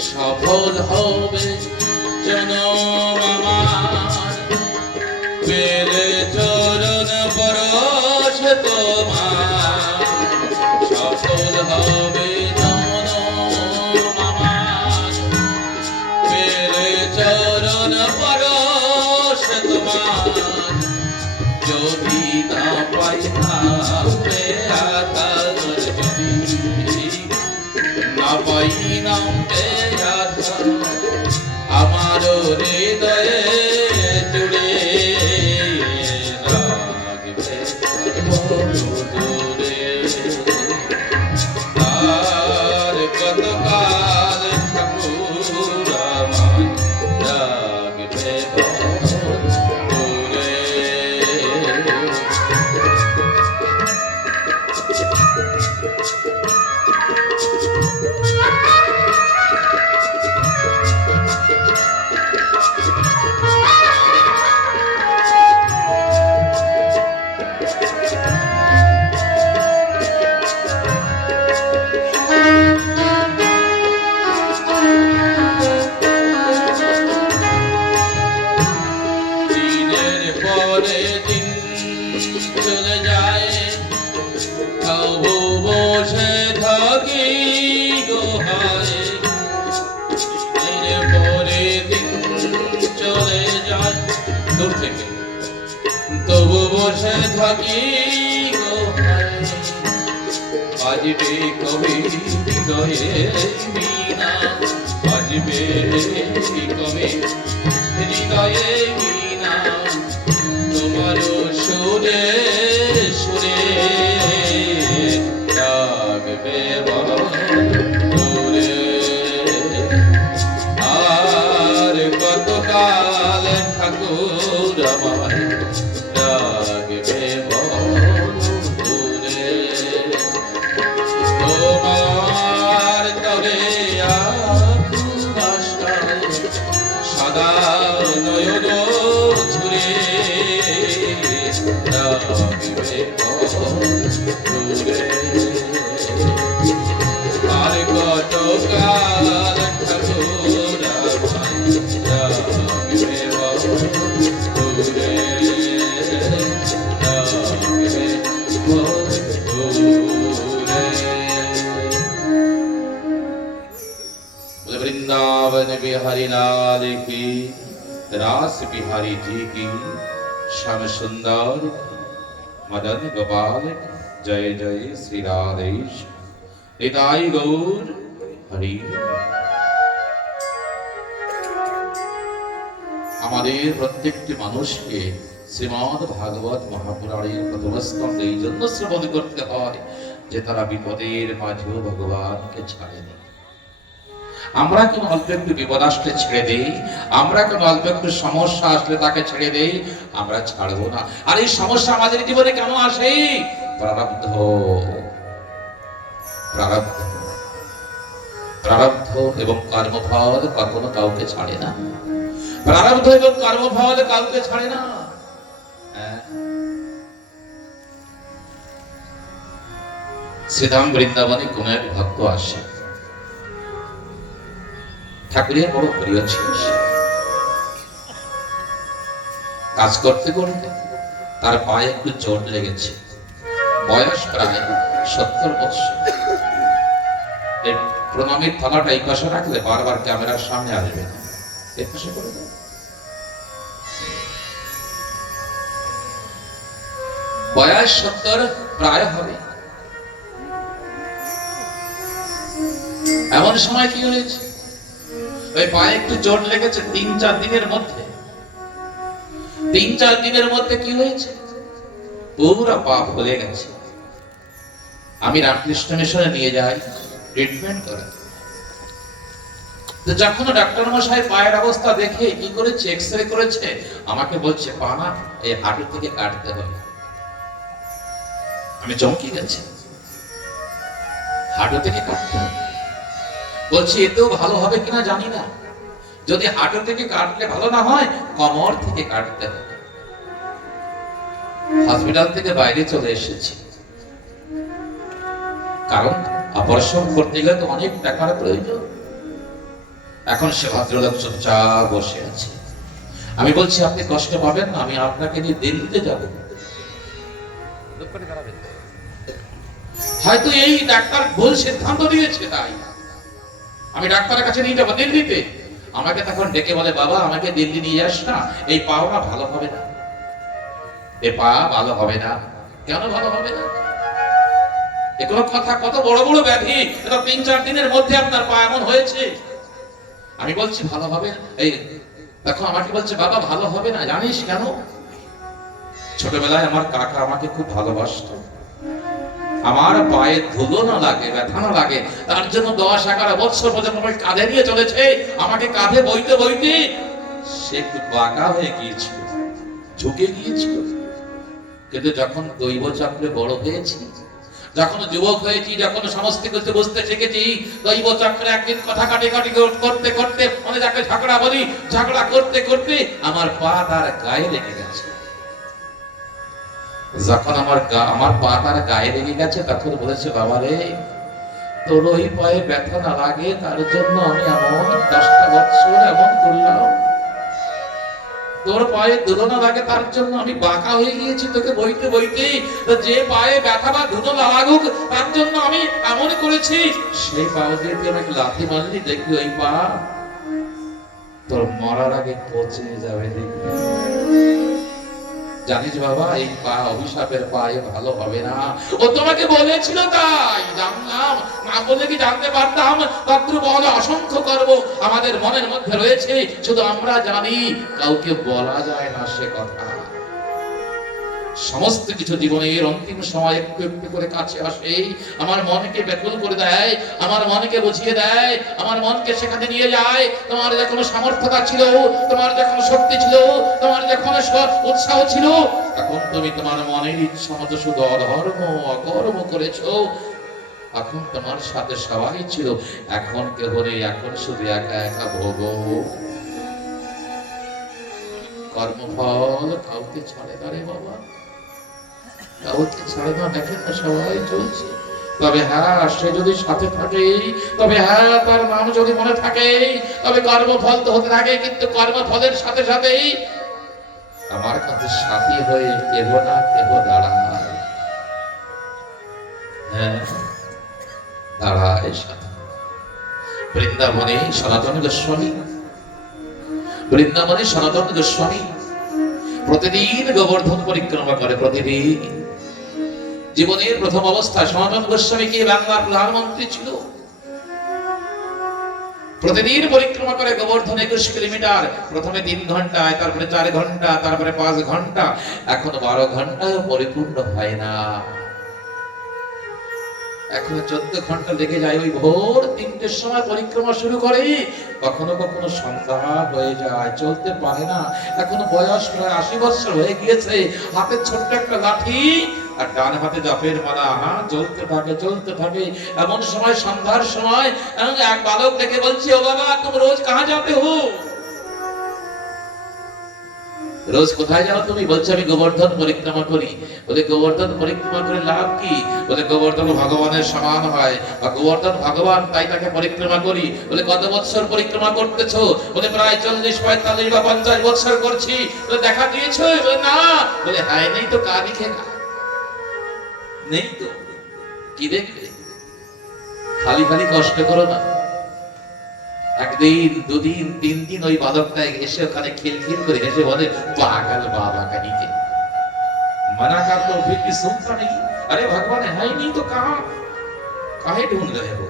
সফল হবে জনম আমার পেলে চরণ পরশ তোমার। সফল হবে জনম আমার পেলে চরণ পরশ তোমার। যদি না পাই নামে আধার, যদি না পাই নামে আধার, আমার হৃদয়ে জুড়ে রাখবে দূরে। আর কতকাল ঠাকুর আমার রাখবে দূরে। দিনের পরে দিন চলে যায়, তবু বসে থাকি গোহায়। দিনের পরে দিন চলে যায় দূর থেকে, তবু বসে থাকি গোহায়। বাজবে কবি হৃদয়ে বীণা, বাজবে কবি হৃদয়ে বীণা। তোমার সুরে সুরে রাগবে দূরে। আর কতকাল ঠাকুর আমার রাগবে দূরে। তোমার তলে আকাশটায় সদা নয়ন ঝুরে রাগবে দূরে। আর কতকাল ঠাকুর আমার রাগবে দূরে, রাগবে দূরে। वृंदावन बिहारी लाल की, रास बिहारी जी की, श्याम सुंदर मदन गोपाल, जय जय श्री राधेश, निताई गौर हरि। আমাদের প্রত্যেকটি মানুষকে শ্রীমদ্ ভাগবত মহাপুরাণের প্রথম স্কন্ধে এই জন্য শ্রবণ করতে হয় যে তারা বিপদের মাঝেও ভগবানকে ছাড়েনি। আমরা কেন অল্প একটু বিপদ আসলে ছেড়ে দেই, আমরা কেন অল্প একটু সমস্যা আসলে তাকে ছেড়ে দেই? আমরা ছাড়বো না। আর এই সমস্যা আমাদের জীবনে কেন আসে? প্রারব্ধ, প্রারব্ধ, প্রারব্ধ এবং কর্মফল কখনো কাউকে ছাড়ে না। প্রারব্ধ এবং কর্মফল কাউকে ছাড়ে না। শ্রীধাম বৃন্দাবনে কোন এক ভক্ত আসে, ঠাকুরের বড় প্রিয় ছিল। কাজ করতে করতে তার পায়ে একটু চোট লেগেছে, বয়স প্রায় 70 বছর। এই প্রণামীর থালাটা এই পাশে রাখলে বারবার ক্যামেরার সামনে আসবে না, এই পাশে করে দাও। বয়স 70 প্রায় হবে। এমন সময় কি হয়েছে, ওই পায়ে একটু চোট লেগেছে 3-4 দিনের মধ্যে। 3-4 দিনের মধ্যে কি হয়েছে, পুরো পা ফুলে গেছে। আমি রামকৃষ্ণ মিশনে নিয়ে যাই ট্রিটমেন্ট করে। তো যখন ডাক্তার মশাই পায়ের অবস্থা দেখে কি করেছে, এক্সরে করেছে, আমাকে বলছে পা না এই হাঁটু থেকে কাটতে হবে। আমি চমকে গেছি, হাঁটু থেকে কাটতে হবে। বলছি এতেও ভালো হবে কিনা জানি না, যদি হাঁটু থেকে কাটলে ভালো না হয় কোমর থেকে কাটতে হবে। হসপিটাল থেকে বাইরে চলে এসেছি, কারণ অপারেশন করতে গেলে তো অনেক টাকার প্রয়োজন। এখন সে ভদ্রলোক চুপচাপ বসে আছে। আমি বলছি আপনি কষ্ট পাবেন না, আমি আপনাকে নিয়ে দিল্লিতে যাব। হয়তো এই ডাক্তার ভুল সিদ্ধান্ত দিয়েছে, তাই আমি ডাক্তারের কাছে নিয়ে যাবো দিল্লিতে। আমাকে তখন ডেকে বলে, বাবা আমাকে দিল্লি নিয়ে যাস না, এই পাও না ভালো হবে না, এ পা ভালো হবে না। কেন ভালো হবে না? এগুলো কথা, কত বড় বড় ব্যাধি, এটা 3-4 দিনের মধ্যে আপনার পা এমন হয়েছে। আমি বলছি ভালো হবে না। এই দেখো আমাকে বলছে, বাবা ভালো হবে না, জানিস কেন? ছোটবেলায় আমার কাকা আমাকে খুব ভালোবাসতো, আমার পায়ে ধুলো না লাগে, ব্যথা না লাগে, তার জন্য 10-11 বছর পর্যন্ত আমাকে কাঁধে নিয়ে চলেছে। আমাকে কাঁধে বইতে বইতে সে একটু বাঁকা হয়ে গিয়েছিল, ঝুঁকে গিয়েছিল। কিন্তু যখন দৈব চক্রে বড় হয়েছি, যখন যুবক হয়েছি, যখন সমস্ত কিছু বুঝতে শিখেছি, দৈব চক্রে একদিন কথা কাটাকাটি করতে করতে, মানে যাকে ঝগড়া বলি, ঝগড়া করতে করতে আমার পা তার গায়ে লেগে গেছে। যখন আমার পা তার গায়ে লেগে গেছে, তখন বলেছে, বাবা রে তোর ওই পায়ে ব্যথা না লাগে তার জন্য আমি এমন 10টা বছর এমন করলাম, তোর পায়ে ধুলো না লাগে তার জন্য আমি বাঁকা হয়ে গিয়েছি তোকে বইতে বইতে, যে পায়ে ব্যথা বা ধুলো না লাগুক তার জন্য আমি এমন করেছি। সেই পাও দিয়ে তুই আমাকে লাথি মারলি, দেখবি ওই পা তোর মরার আগে পচে যাবে, দেখবি। জানিস বাবা, এই পা অভিশাপের পায়ে ভালো হবে না। ও তোমাকে বলেছিল, তাই জানলাম, না বলে কি জানতে পারতাম? তত্র বলে অসংখ্য কর্ম আমাদের মনের মধ্যে রয়েছে, শুধু আমরা জানি, কাউকে বলা যায় না সে কথা। সমস্ত কিছু জীবনের অন্তিম সময় একটু একটু করে কাছে আসে, আমার মনকে ব্যাকুল করে দেয়, আমার মনকে বুঝিয়ে দেয়, আমার মনকে সেখানে নিয়ে যায়। তোমার যখন সামর্থ্যতা ছিল, তোমার যখন শক্তি ছিল, তোমার যখন উৎসাহ ছিল, তখন তুমি তোমার মনের ইচ্ছা মতো শুধু অধর্ম অকর্ম করেছো। এখন তোমার সাথে সবাই ছিল, এখন কেউ নেই, এখন শুধু একা একা ভোগ। কর্মফল কাউকে ছাড়ে না রে বাবা, কাউকে ছাড়ে না। দেখেন না সবাই চলছে, তবে হ্যাঁ সে যদি সাথে থাকে, তবে হ্যাঁ তার নাম যদি মনে থাকে, তবে কর্মফল তো হতে থাকে। কিন্তু কর্মফলের সাথে সাথেই আমার কাছে সাথী হয়ে কেহ না কেহ দাঁড়ায়, হ্যাঁ দাঁড়ায় সাথী। বৃন্দাবনে সনাতন গোস্বামী, বৃন্দাবনে সনাতন গোস্বামী প্রতিদিন গোবর্ধন পরিক্রমা করে। প্রতিদিন জীবনের প্রথম অবস্থায় সনাতন গোস্বামী কি বাংলার প্রধানমন্ত্রী ছিল, প্রতিদিন পরিক্রমা করে গোবর্ধন 21 কিলোমিটার। প্রথমে 3 ঘন্টায়, তারপরে 4 ঘন্টা, তারপরে 5 ঘন্টা, এখন 12 ঘন্টাও পরিপূর্ণ হয় না। এখন 14 ঘন্টা লেগে যায়। ওই ভোর 3টের সময় পরিক্রমা শুরু করে, কখনো কখনো সন্ধ্যা হয়ে যায়, চলতে পারে না। এখন বয়স প্রায় 80 বছর হয়ে গিয়েছে, হাতে ছোট্ট একটা লাঠি আর ডান হাতে জপের মালা, চলতে থাকে চলতে থাকে। এমন সময় সন্ধ্যার সময় এক বালক দেখে বলছি, ও বাবা তুমি রোজ কাহা যাতে হো? রোজ কোথায় যাও তুমি? বলছে আমি গোবর্ধন পরিক্রমা করি। বলে গোবর্ধন পরিক্রমা করে লাভ কি? বলে গোবর্ধন ভগবানের সমান হয়, বা গোবর্ধন ভগবান, তাই তাকে পরিক্রমা করি। বলে কত বছর পরিক্রমা করতেছো? বলে প্রায় 40, 45 বা 50 বছর করছি। বলে দেখা দিয়েছো? বলে না। বলে হ্যাঁ নেই তো কারি খেলা নেই তো কি দেখবে, খালি খালি কষ্ট করো না। একদিন, 2 দিন, 3 দিন ওই বালকটা এসে ওখানে খিলখিল করে হেসে বলে, পাগল बाबा कहीं के मना कर तो फिर भी सुनता नहीं। अरे भगवान है ही नहीं तो कहां काहे ढूंढ रहे हो?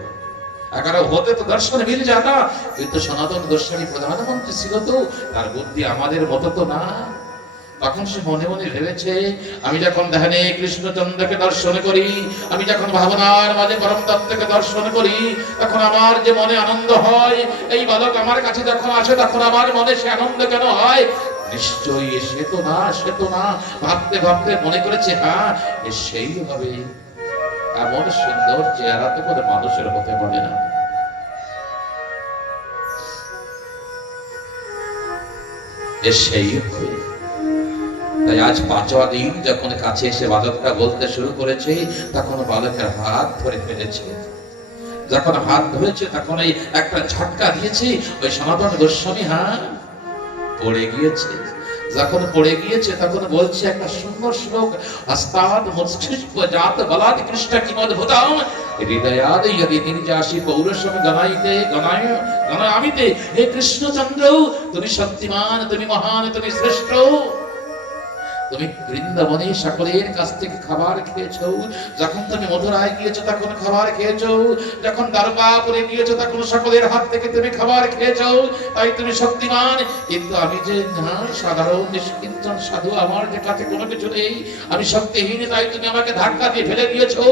अगर होते तो दर्शन मिल जाता। কিন্তু সনাতন গোস্বামী প্রধানমন্ত্রী ছিল তো, তার বুদ্ধি আমাদের মতো তো না। তখন সে মনে মনে ভেবেছে, আমি যখন ধ্যানে কৃষ্ণচন্দ্রকে দর্শন করি, আমি যখন ভাবনার মাঝে পরম তত্ত্বকে দর্শন করি, তখন আমার যে মনে আনন্দ হয়, এই বালক আমার কাছে যখন আসে তখন আমার মনে সে আনন্দ কেন হয়? নিশ্চয়ই সে তো না ভাবতে ভাবতে মনে করেছে, হ্যাঁ সেই হবে। এমন সুন্দর চেহারা তো কোনো মানুষের হতে পারে না। সেই হবে। তাই আজ ৫ওয়া দিন যখন কাছে এসে বালকটা বলতে শুরু করেছে, তখন বালকের হাত ধরে ফেলেছে। যখন হাত ধরেছে তখন এই একটা ঝটকা দিয়েছে, ওই সনাতন গোস্বামী পড়ে গিয়েছে। যখন পড়ে গিয়েছে তখন বলছে একটা সুন্দর শ্লোক, হস্তাদ মস্তিষ্ক জাত বলাদ কৃষ্ণ কিমদ্ভুতম হৃদয়াদ यदि নির্যাসি পৌরসম গণামিতে। হে কৃষ্ণচন্দ্র, তুমি শক্তিমান, তুমি মহান, তুমি শ্রেষ্ঠ। তুমি বৃন্দাবনে সকলের কাছ থেকে খাবার খেয়েছো, যখন তুমি মথুরায় গিয়েছো তখন খাবার খেয়েছো, যখন দ্বারকাপুরে গিয়েছো তখন সকলের হাত থেকে তুমি খাবার খেয়েছো, তাই তুমি শক্তিমান। কিন্তু আমি যে সাধারণ নিষ্কিঞ্চন সাধু, আমার যে কাছে কোনো কিছু নেই, আমি শক্তিহীন, তাই তুমি আমাকে ধাক্কা দিয়ে ফেলে দিয়েছো।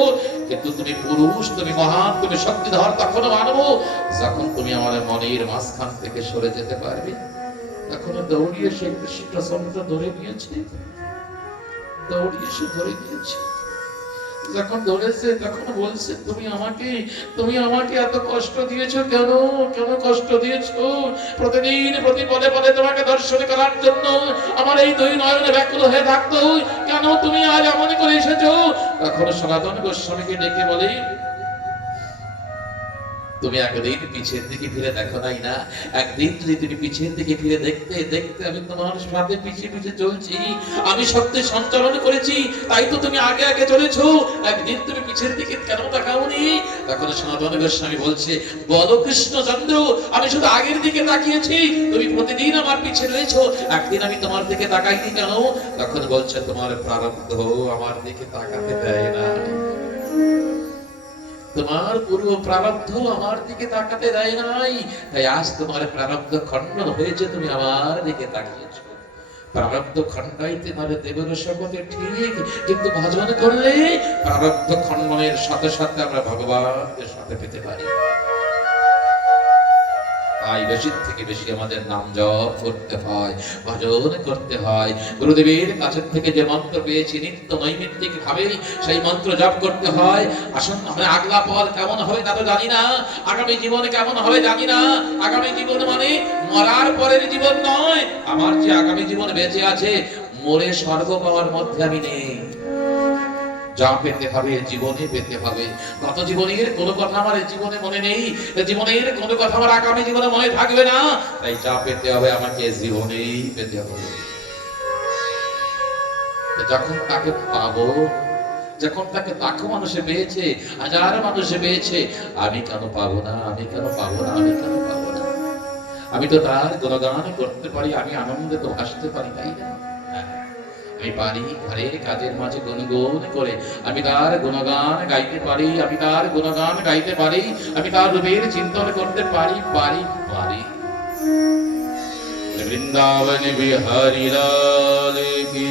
কিন্তু তুমি পুরুষ, তুমি মহান, তুমি শক্তিধর তখনও মানব যখন তুমি আমার মনের মাঝখান থেকে সরে যেতে পারবে। তখন দৌড়িয়ে সে কৃষ্ণচন্দ্র ধরে নিয়েছে, দৌড়িয়ে সে ধরে নিয়েছে। যখন ধরেছে তখন বলছে, তুমি আমাকে এত কষ্ট দিয়েছো কেন? কেন কষ্ট দিয়েছো? প্রতিদিন প্রতি পদে পদে তোমাকে দর্শন করার জন্য আমার এই দুই নয়নে ব্যাকুল হয়ে থাকতো, কেন তুমি আজ এমন করে এসেছো? তখন সনাতন গোস্বামীকে ডেকে বলে, তুমি একদিন পিছের দিকে ফিরে দেখো নাই না? একদিন যদি তুমি পিছের দিকে ফিরে দেখতে দেখতে আমি তোমার সাথে পিছিয়ে পিছিয়ে চলছি, আমি সত্যি সঞ্চালন করেছি, তাই তো তুমি আগে আগে চলেছো। একদিন তুমি পিছের দিকে কেন তাকাওনি? তখন সনাতন গোস্বামী বলছে, বলো কৃষ্ণচন্দ্র, আমি শুধু আগের দিকে তাকিয়েছি, তুমি প্রতিদিন আমার পিছে রয়েছো, একদিন আমি তোমার দিকে তাকাইনি কেন? তখন বলছে, তোমার প্রারব্ধ আমার দিকে তাকাতে দেয় না, তোমার পূর্ব প্রারব্ধ আমার দিকে তাকাতে দেয় নাই, তাই আজ তোমার প্রারব্ধ খণ্ডন হয়েছে, তুমি আমার দিকে তাকিয়েছো। প্রারব্ধ খণ্ডাইতে নারে দেবের শপথে ঠিক, কিন্তু ভজন করলে প্রারব্ধ খণ্ডনের সাথে সাথে আমরা ভগবানের সাথে পেতে পারি। তাই বেশি থেকে বেশি আমাদের নাম জপ করতে হয়, ভজন করতে হয়। গুরুদেবের কাছ থেকে যে মন্ত্র পেয়েছি নিত্য নৈমিত্তিক ভাবে সেই মন্ত্র জপ করতে হয়। আসুন, আমরা আগলা পথ কেমন হবে তা তো জানি না, আগামী জীবন কেমন হবে জানি না। আগামী জীবন মানে মরার পরের জীবন নয়, আমার যে আগামী জীবন বেঁচে আছে, মরে স্বর্গ পাওয়ার মধ্যে আমি নেই। যা পেতে হবে জীবনে পেতে হবে। গত জীবনের কোনো কথা আমার জীবনে মনে নেই, জীবনের কোনো কথা আমার আগামী জীবনে মনে থাকবে না, তাই যা পেতে হবে আমাকে জীবনেই পেতে হবে। যখন তাকে পাবো, যখন তাকে লাখো মানুষে পেয়েছে, হাজার মানুষে পেয়েছে, আমি কেন পাবো না? আমি কেন পাবো না? আমি কেন পাবো না? আমি তো তার গুণগান করতে পারি, আমি আনন্দে তো হাসতে পারি, তাই না? আমি পারি ঘরের কাজের মাঝে গুনগুন করে আমি তার গুণগান গাইতে পারি, আমি তার গুণগান গাইতে পারি, আমি তার রূপের চিন্তন করতে পারি পারি পারি। বৃন্দাবন বিহারী লাল কি